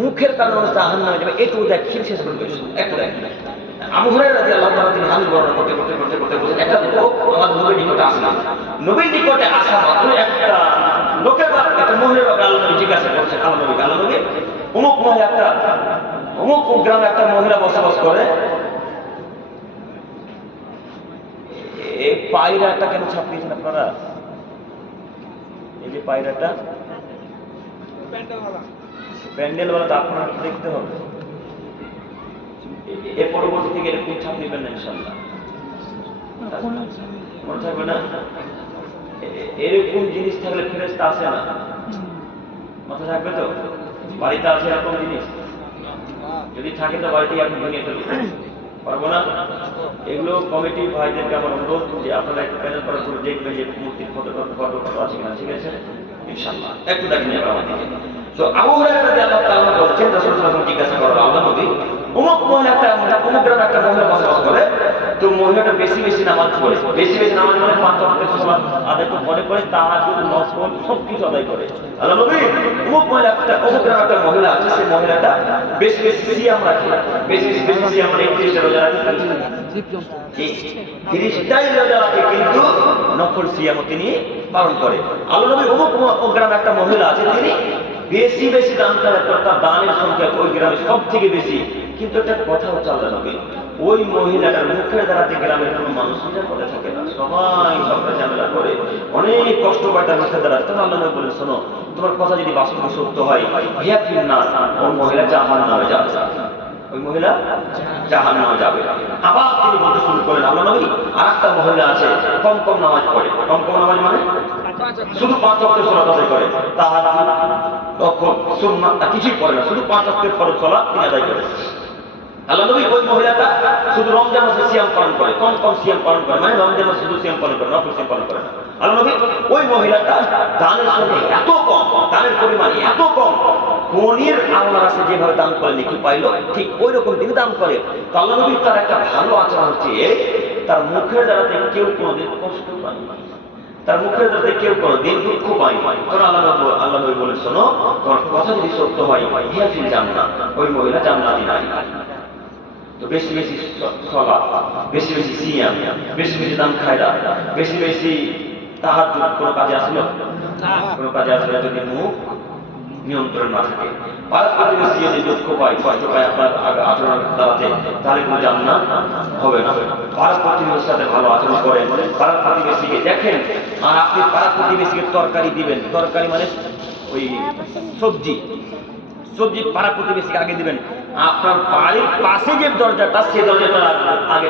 মুখের কারণে জাহান্নামে যাবে, একটু দেখেন, শেষ করবে একটু দেখেন। আবু হুরায়রা রাদিয়াল্লাহু তাআলা তিনি হাদিস বর্ণনা করতে বলছেন, একটা লোক আমার নবীর নিকটে আসলো। নবীর নিকটে আসা মাত্র একটা লোকের একটা মহিলার ব্যাপারে আল্লাহ নবী জিজ্ঞাসা করছেন, আল্লাহ নবী অমুক মহিলা, একটা অমুক গ্রামে একটা মহিলা বসবাস করে, এই পায়রাটা কেন ছাপিয়েছেন আপনারা? এই যে পায়রাটা প্যান্ডেলওয়ালা, তো আপনার দেখতে হবে। এর পরবর্তী থেকে এরকম ছাপ নেবেন না ইনশাল্লাহ, মনে থাকবে না? এরকম জিনিস থাকলে ফেরেশতা আসে না, মাথা থাকবে তো? বাড়িতে আছে এরকম জিনিস? যদি থাকে তো বাড়িতে আপনি ভেঙে ফেলবেন, পারবো না? এগুলো কমিটি ভাইদেরকে আমার অনুরোধ যে আপনারা একটু প্যানেল করার পরে দেখবেন যে মূর্তির ফটো আছে কিনা, ঠিক আছে? ইনশাআল্লাহ একটু দেখেন আমার দিকে। তো আবু হুরায়রা রাদিয়াল্লাহু তাআলা বলছেন, রাসূল সাল্লাল্লাহু আলাইহি ওয়াসাল্লাম জিজ্ঞাসা করেন আল্লাহ নবী, অমুক মহিলা অমুক গ্রামে একটা মহিলা বসবাস করে, তো মহিলাটা বেশি বেশি নামাজ পড়ে, বেশি বেশি নামাজ মানে 5 ওয়াক্তের সালাত আদায় করে তাহাজ্জুদ নফল সবকিছু আদায় করে। আল্লাহ নবী, অমুক গ্রামে একটা মহিলা আছে, সেই মহিলাটা বেশি বেশি সিয়াম রাখে, বেশি বেশি সিয়াম মানে 30টা রোজা রাখে, 30টাই রোজা রাখে, কিন্তু নফল সিয়ামও তিনি পালন করে। আল্লাহ নবী, অমুক গ্রামে একটা মহিলা আছে, তিনি বেশি বেশি দান করে, তার দানের সংখ্যা ওই গ্রামে সব থেকে বেশি। কিন্তু একটা কথা হচ্ছে আল্লাহ নবী, ওই মহিলাটার মুখের দ্বারাতে গ্রামের কোনো মানুষ এটা করে থাকে না, সবাই ঝগড়া ঝামেলা করে, অনেক কষ্ট পায় তার মুখের দ্বারা। তখন আল্লাহ নবী বলেন, শোনো, তোমার কথা যদি বাস্তবে সত্য হয়, হিয়া ফিন্নাস, ওই মহিলা জাহান্নামে যাবে, ওই মহিলা জাহান্নামে যাবে। আবার তিনি বলতে শুরু করেন, আল্লাহ নবী, আরেকটা মহিলা আছে, কম কম নামাজ পড়ে, কম কম নামাজ মানে শুধু 5 ওয়াক্তের সালাত আদায় করে, তাহাজ্জুদ নফল সুন্নাত কিছুই পড়ে না, শুধু 5 ওয়াক্তের ফরজ সালাত তিনি আদায় করে। আল্লাহ নবী, ওই মহিলাটা শুধু রমজান মাসে সিয়াম পালন করে, কম কম সিয়াম পালন করে, মানে রমজান মাসে শুধু সিয়াম পালন করে, নফল সিয়াম পালন করে না। আল্লাহ নবী, ওই মহিলাটা দানের সংখ্যা এত কম, দানের পরিমাণ এত কম, পনির আল্লাহর কাছে যেভাবে দান করে নাকি পাইল, ঠিক ওই রকম তিনি দান করে। তো আল্লাহ নবী, তার একটা ভালো আচরণ হচ্ছে, তার মুখের দ্বারাতে কেউ কোনোদিন কষ্ট পায় না, তার মুখের দ্বারাতে কেউ কোনোদিন দুঃখ পায় না। তখন আল্লাহ নবী বলে, শোনো, তোমার কথা যদি সত্য হয়, হিয়া ফিল জান্নাহ, ওই মহিলা জান্নাতি নারী। তো বেশি বেশি সালাত, বেশি বেশি সিয়াম, বেশি বেশি দান খায়রাত, বেশি বেশি তাহাজ্জুদ কোনো কাজে আসলো? কোনো কাজে আসলে যদি মুখ নিয়ন্ত্রণ না থাকে, পাড়া প্রতিবেশী যদি দুঃখ পায়, কষ্ট পায় আপনার আচরণের দ্বারাতে, তাহলে কোনো জান্নাত হবে না। পাড়া প্রতিবেশীর সাথে ভালো আচরণ করেন, পাড়া প্রতিবেশীকে দেখেন, আর আপনি পাড়া প্রতিবেশীকে তরকারি দিবেন, তরকারি মানে ওই সবজি পাড়া প্রতিবেশীকে আগে দিবেন। আপনার বাড়ির পাশে যে দরজাটা, সেই দরজাটা আগে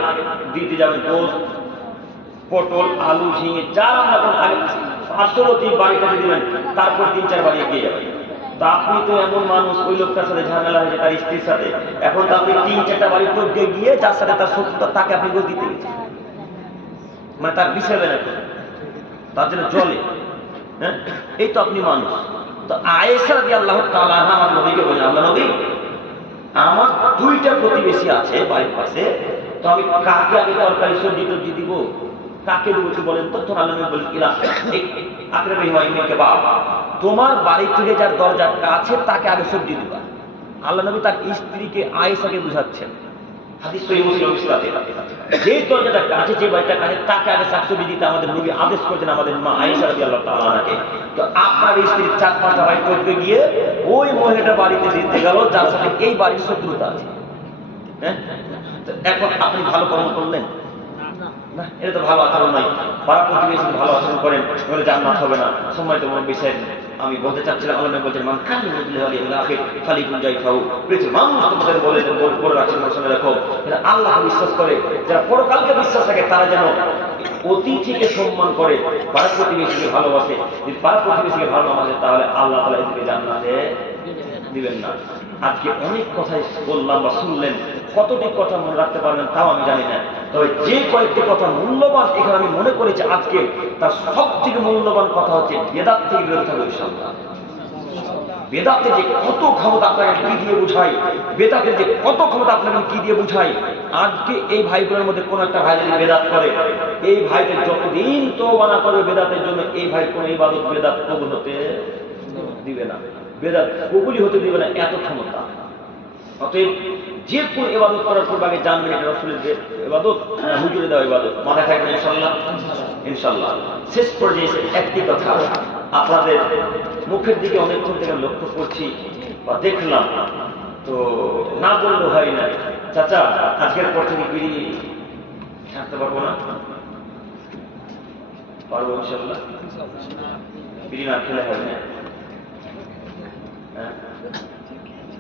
দিতে যাবেন, গোস্ত, পটল, আলু, ঝিঙে যা রান্না করেন আগে পার্শ্ববর্তী বাড়িটাতে দিবেন, তারপর 3-4 বাড়ি এগিয়ে যাবেন। তা আপনি তো এমন মানুষ, ওই লোকটার সাথে ঝামেলা হয়েছে তার স্ত্রীর সাথে, এখন তো আপনি 3-4টা বাড়ি টপকে গিয়ে যার সাথে তার শত্রুতা, তাকে আপনি গোস্ত দিতে গেছেন, মানে তার বিষয় না, তার জন্য জলে। হ্যাঁ, এই তো আপনি মানুষ। তো আয়েশা রাদিয়াল্লাহু তাআলা আনহা আমার নবীকে বলেন, আল্লাহ নবী, আমার 2টা প্রতিবেশী আছে বাড়ির পাশে, তো আমি কাকে আগে তরকারি সবজি টবজি দিব, কাকে দেবো একটু বলেন তো? তখন আল্লাহ নবী বলেন, আকরাবি ওয়াইমিনকে বাবা, তোমার বাড়ি থেকে যার দরজার কাছে তাকে আগে সবজি দিবা। আল্লাহ নবী তার স্ত্রীকে আয়েশাকে বুঝাচ্ছেন, হাদিস সহিহ মুসলিম ইসলাতে, যে দরজাটা কাছে, যে বাড়িটা কাছে, তাকে আগে শাকসবজি দিতে আমাদের নবী আদেশ করেছেন আমাদের মা আয়েশা রাদিয়াল্লাহু তাআলা আনহাকে। তো আপনার স্ত্রী 4-5টা বাড়ি করতে গিয়ে ওই মহিলাটা বাড়িতে দিতে গেল যার সাথে এই বাড়ির শত্রুতা আছে। হ্যাঁ, এখন আপনি ভালো কর্ম করলেন না, এটা তো ভালো আচরণ নয়। পাড়া প্রতিবেশী ভালো আচরণ করেন, তাহলে জান্নাত হবে না। সময় তো মনে বিষয় আমি বলতে চাচ্ছিলাম, আল্লাহ নবী বলছেন, মান কান লিল্লাহি আখির ফালিকুন জাইফাউ, বলেছে মানুষ তোমাদের বলে রাখছেন, শুনে রাখো, আল্লাহকে বিশ্বাস করে, যারা পরকালকে বিশ্বাস রাখে, তারা যেন অতিথিকে সম্মান করে, পাড়া প্রতিবেশীকে ভালোবাসে। যদি পাড়া প্রতিবেশীকে ভালোবাসে, তাহলে আল্লাহ তাআলা এদেরকে জান্নাতে দিবেন না। আজকে অনেক কথাই বললাম বা শুনলেন, কতটি কথা মনে রাখতে পারবেন তাও আমি জানি না, তবে যে কয়েকটি কথা মূল্যবান এখানে আমি মনে করেছি আজকে, তার সবথেকে মূল্যবান কথা হচ্ছে বেদাত থেকে বিরত থাকবে ইনশাআল্লাহ। বেদাতে যে কত ক্ষমতা আপনাকে কি দিয়ে বুঝাই, বেদাতের যে কত ক্ষমতা আপনাকে কি দিয়ে বুঝাই। আজকে এই ভাইগুলোর মধ্যে কোন একটা ভাই যদি বেদাত করে, এই ভাইদের যতদিন তওবা না করবে বেদাতের জন্য, এই ভাই কোন ইবাদত বেদাত কবুল হতে দিবে না, বেদাত কবুলই হতে দিবে না, এত ক্ষমতা। অতএব যে কোন ইবাদত করার পর আগে জানবেন এটা রাসূলের ইবাদত, হুজুরে দেওয়া ইবাদত। মাথায় থাকবে ইনশাআল্লাহ, ইনশাআল্লাহ। শেষ পর্যায়ে একটি কথা, আপনাদের মুখের দিকে অনেকক্ষণ থেকে লক্ষ্য করছি বা দেখলাম, তো না বললে হয় না। চাচা, আজকের পর থেকে বিড়ি ছাড়তে পারবো না? পারবো ইনশাআল্লাহ। বিড়ি না খেলে হয় না,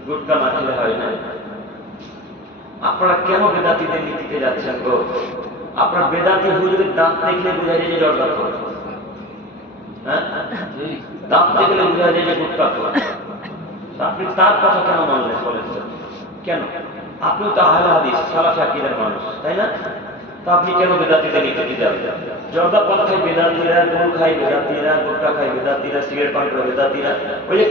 গুটকা না খেলে হয় না, আপনারা কেন বেদাতিদের নীতিতে যাচ্ছেন গো? আপনার বেদাতি হুজুরের দাঁত দেখলে বোঝা যায় যে জর্দা করে, হ্যাঁ, দাঁত দেখলে বোঝা যায় যে গুটকা করে। আপনি তার কথা কেন মানলেন বলেন? কেন? আপনিও তো আহলে হাদিস সালাফি আকীদার মানুষ, তাই না? তা আপনি কেন বেদাতিদের নীতিতে যাবেন? জর্দা পান খায় বেদাতিরা, গুল খায় বেদাতিরা, গুটকা খায় বেদাতিরা, সিগারেট পান করে বেদাতিরা। ওই যে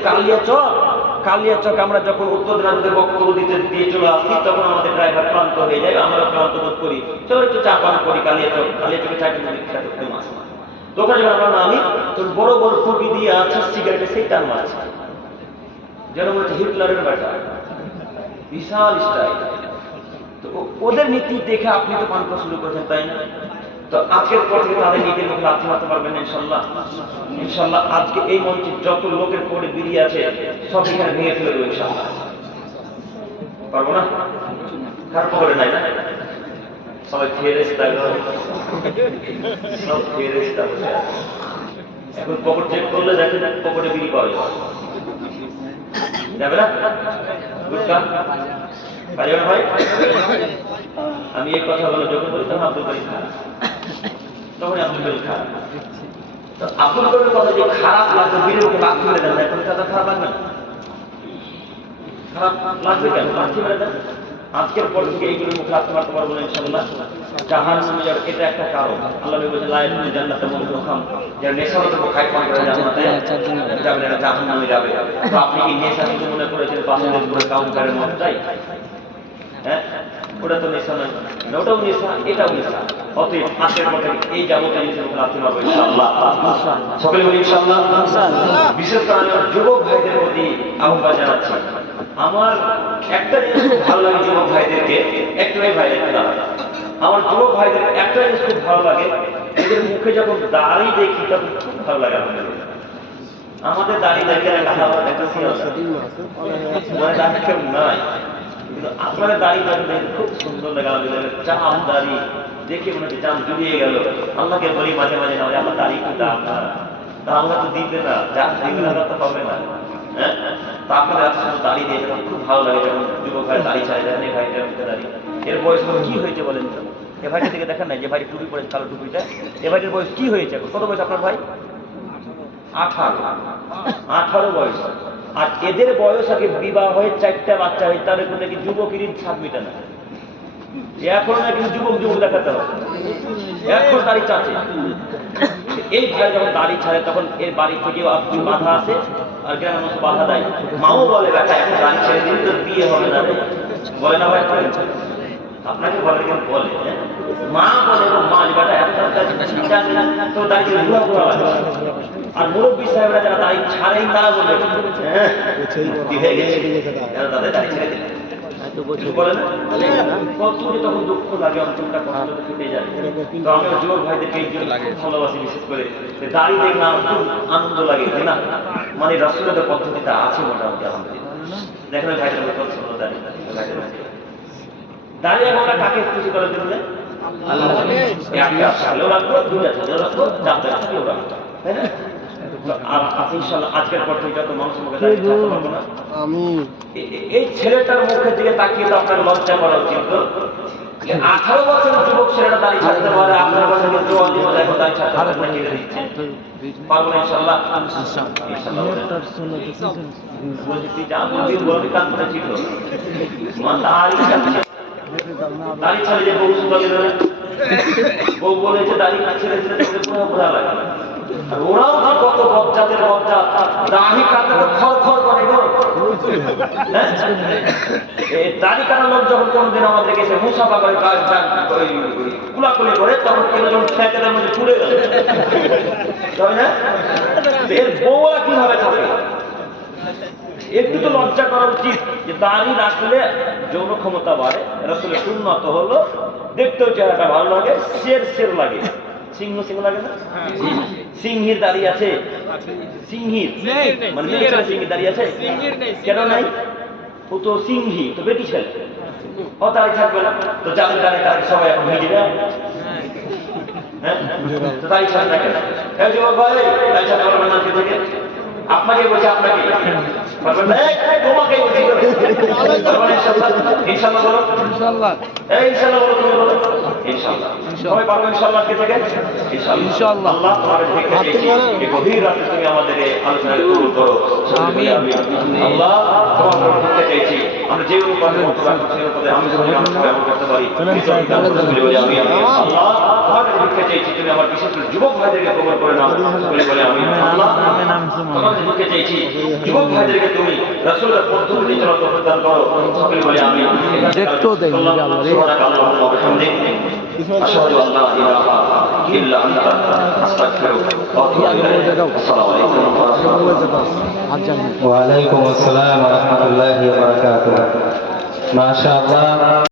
কালিয়াচক আমরা যখন উত্তর দিনাজপুরে বক্তব্য দিয়ে চলে আসি, তখন আমাদের ড্রাইভার ক্লান্ত হয়ে যায়, আমরা ক্লান্ত বোধ করি, চলো একটু চা পান করি। কালিয়াচকে চা কিন্তু বিখ্যাত ফেমাস। দোকানে যখন আমরা নামি, তখন বড় বড় টুপি দিয়ে আছে সিগারেটে সেই টান মারছে, যেন মনে হচ্ছে হিটলারের ব্যাটা, বিশাল স্টাইল। তো ওদের নীতি দেখে আপনি তো পান করা শুরু করেছেন, তাই না? তো আজকের পর থেকে তাদের নীতির মুখে লাথি মারতে পারবেন না ইনশাল্লাহ। ইনশাল্লাহ আজকে এই মঞ্চে যত লোকের পরে বেরিয়ে আছে সব এখানে ভেঙে ফেলে দেবো ইনশাল্লাহ। পারবো না? খারাপ খবরে নাই না? সবাই ফেরেশতা, সব ফেরেশতা বসে আছে। এখন পকেট চেক করলে দেখেন পকেটে বিড়ি পাওয়া যাবে না? গুটকা পারি না ভাই? আমি এই কথা বলে যখন বলি তখন আব্দুল করিম খারাপ, তখন আব্দুল করিম খারাপ। তো আব্দুল করিমের কথা যে খারাপ লাগবে, বিড়ির মুখে লাথি মেরে দেন, এখন কথা খারাপ লাগবে না? খারাপ লাগবে কেন? লাথি মেরে দেন। আজকের পর থেকে এইগুলোর মুখে লাথি মারতে পারবো না ইনশাআল্লাহ। জাহান্নামে যাওয়ার এটা একটা কারণ। আল্লাহ নবী বলেছেন লা ইয়াদখুলুল জান্নাতা মান খাম, যারা নেশারত খায় পান করে জান্নাতে যাবে না, জাহান্নামে যাবে। তো আপনি কি নেশা শুধু মনে করেছেন বাসের উপরে কাউন্টারের মধ্যেই? হ্যাঁ, ওটা তো নেশা নয়, ওটাও নেশা, এটাও নেশা। অতএব আজকের পর থেকে এই যাবতীয় জিনিসের উপর লাথি মারবো ইনশাআল্লাহ। সকলে বলি ইনশাআল্লাহ। বিশেষ করে আমি যুবক ভাইদের প্রতি আহ্বান জানাচ্ছি। আমার একটা জিনিস খুব ভালো লাগে যুবক ভাইদেরকে, একটাই ভাইদেরকে দাঁড়ায়, আমার যুবক ভাইদের একটা জিনিস খুব ভালো লাগে, এদের মুখে যখন দাড়ি দেখি তখন খুব ভালো লাগে। আমাদের দাড়ি দেখে একটা কেউ নাই, কিন্তু আপনাদের দাড়ি দেখে খুব সুন্দর লাগে। আমাদের চাম দাড়ি দেখে মনে হচ্ছে চাম জুড়িয়ে গেল। আল্লাহকে বলি মাঝে মাঝে না, আমার দাড়ি একটু দাম না, তা আমরা তো দিবে না, যা দিবে না তো পাবে না। হ্যাঁ, তা আপনাদের এত সুন্দর দাড়ি দিয়ে খুব ভালো লাগে যখন যুবক ভাই দাড়ি ছাড়ে, দেখেন এই ভাইটার মুখে দাড়ি। এর বয়স কি হয়েছে বলেন তো? এ ভাইটা থেকে দেখেন না, যে ভাই টুপি পরেছে কালো টুপিটা, এ ভাইটার বয়স কি হয়েছে? কত বয়স আপনার ভাই? 18 বয়স। আর এদের বয়স আগে বিবাহ হয়ে 4টা বাচ্চা হয়ে, তাদের নাকি যুবকেরই ছাদ মিটে না। এখন নাকি যুবক দেখাতে হবে, এখন দাড়ি চাচে। এই ভাই যখন দাড়ি ছাড়ে তখন এর বাড়ি থেকে বাধা আছে, আর গ্রামের মতো বাধা দেয়। মাও বলে বেটা এখন দাড়ি ছেড়ে দিন, তোর বিয়ে হবে না রে, বলে না ভাই? আপনাকে বলে কেন? বলে মা বলে, মা বেটা তোর দাড়ি ঘুরা ঘুরা লাগে। আর মুরব্বী সাহেবরা যারা দাড়ি ছাড়েই তারা বলবে তাদের দাড়ি ছেড়ে দিন। তখন দুঃখ লাগে, অন্তরটা কষ্ট ফেটে যায়। তো আমি যুবক ভাইদেরকে এই জন্য ভালোবাসি, বিশেষ করে দাড়ি দেখলাম খুব আনন্দ লাগে, তাই না? মানে রাসূলের পদ্ধতিটা আছে মোটামুটি আলহামদুলিল্লাহ। দেখেন ভাইদের মতো সুন্দর দাড়ি, দাড়ি এখন কাকে খুশি করার জন্য? একটা ভালো রাখবো, দুটা ছোট রাখবো, চারটা রাখবো, তাই না? আজকের পর থেকে যত মানুষের মুখে দাঁড়িয়ে থাকতে পারবো না। এই ছেলেটার মুখের দিকে তাকিয়ে তো আপনার লজ্জা করা উচিত। 18 বছরের যুবক ছেলেটা দাঁড়িয়ে ছাড়তে পারে, আপনার বছর কিন্তু এখন দাঁড়িয়ে ছাড়তে পারে না, কেটে দিচ্ছে। পারবো না ইনশাআল্লাহ। বলছি তুই যা বলবি বলবি, কান করে ছিল দাঁড়িয়ে ছাড়ে যে বউ সুন্দর দেবে, বউ বলেছে দাঁড়িয়ে ছেড়ে ছেড়ে পুরো পুরা লাগে। ওরাও কত বজ্জাতের বজ্জাত, দাড়ি কাটলে তো খর খর করে গো। দাড়ি কাটার লোক যখন কোনদিন আমাদেরকে এসে মুসাফা করে, কুলাকুলি করে, তখন কেন যখন ফ্ল্যাটের মধ্যে পুড়ে গেল, তাই না? এর বউরা কিভাবে থাকে? একটু তো লজ্জা করা উচিত যে দাড়ি রাখলে যৌন ক্ষমতা বাড়ে। রাসূলের সুন্নাত হলো দেখতেও চেহারাটা ভালো লাগে, শের লাগে, সিংহ লাগে না? সিংহীর দাড়ি আছে, সিংহীর মানে সিংহীর দাড়ি আছে কেন নাই? ও তো সিংহী, তো বেটি ছেলে, ও দাড়ি থাকবে না। তো যাদের দাঁড়িয়ে তাদের সবাই এখন ভিজে না, হ্যাঁ, দাড়ি ছাড়ে না কেন? যুবক ভাই দাড়ি ছাড়তে পারবেন না থেকে আপনাকে বলছি, আপনাকে বলবেন না, এই, তোমাকেই বলছি। বলবেন ইনশাআল্লাহ, ইনশাআল্লাহ বলো, ইনশাআল্লাহ এই ইনশাআল্লাহ বলো, তুমি বলো ইনশাআল্লাহ। সবাই পারবো ইনশাআল্লাহ কে থেকে? ইনশাআল্লাহ। আল্লাহ তোমার দিকে চেয়েছি, এই গভীর রাতে তুমি আমাদের এই আলোচনায় কবুল করো। আমিন। আল্লাহ তোমার দিকে চেয়েছি, আমরা যে উপরে সেই উপরে আমি যদি আমল করতে পারি, আমি আল্লাহ তোমার দিকে চেয়েছি, তুমি আমার বিশেষ করে যুবক ভাইদেরকে কবুল করে নাও। বলে আমি আল্লাহ তোমার দিকে চেয়েছি, যুবক ভাইদেরকে তুমি রাসূলের পদ্ধতি চলা তৌফিক দান করো। সকলে বলে আমি। দেখতো দেই আল্লাহ রে। সুবহানাল্লাহ ওয়া বিহামদিহি আশহাদু আল লা ইলাহা ইল্লা আনতা আস্তাগফিরুকা ওয়া আতুবু ইলাইক। আসসালামু আলাইকুম ওয়া রাহমাতুল্লাহ। ওয়া আলাইকুম আসসালাম ওয়া রাহমাতুল্লাহি ওয়া বারাকাতুহু। মাশাআল্লাহ।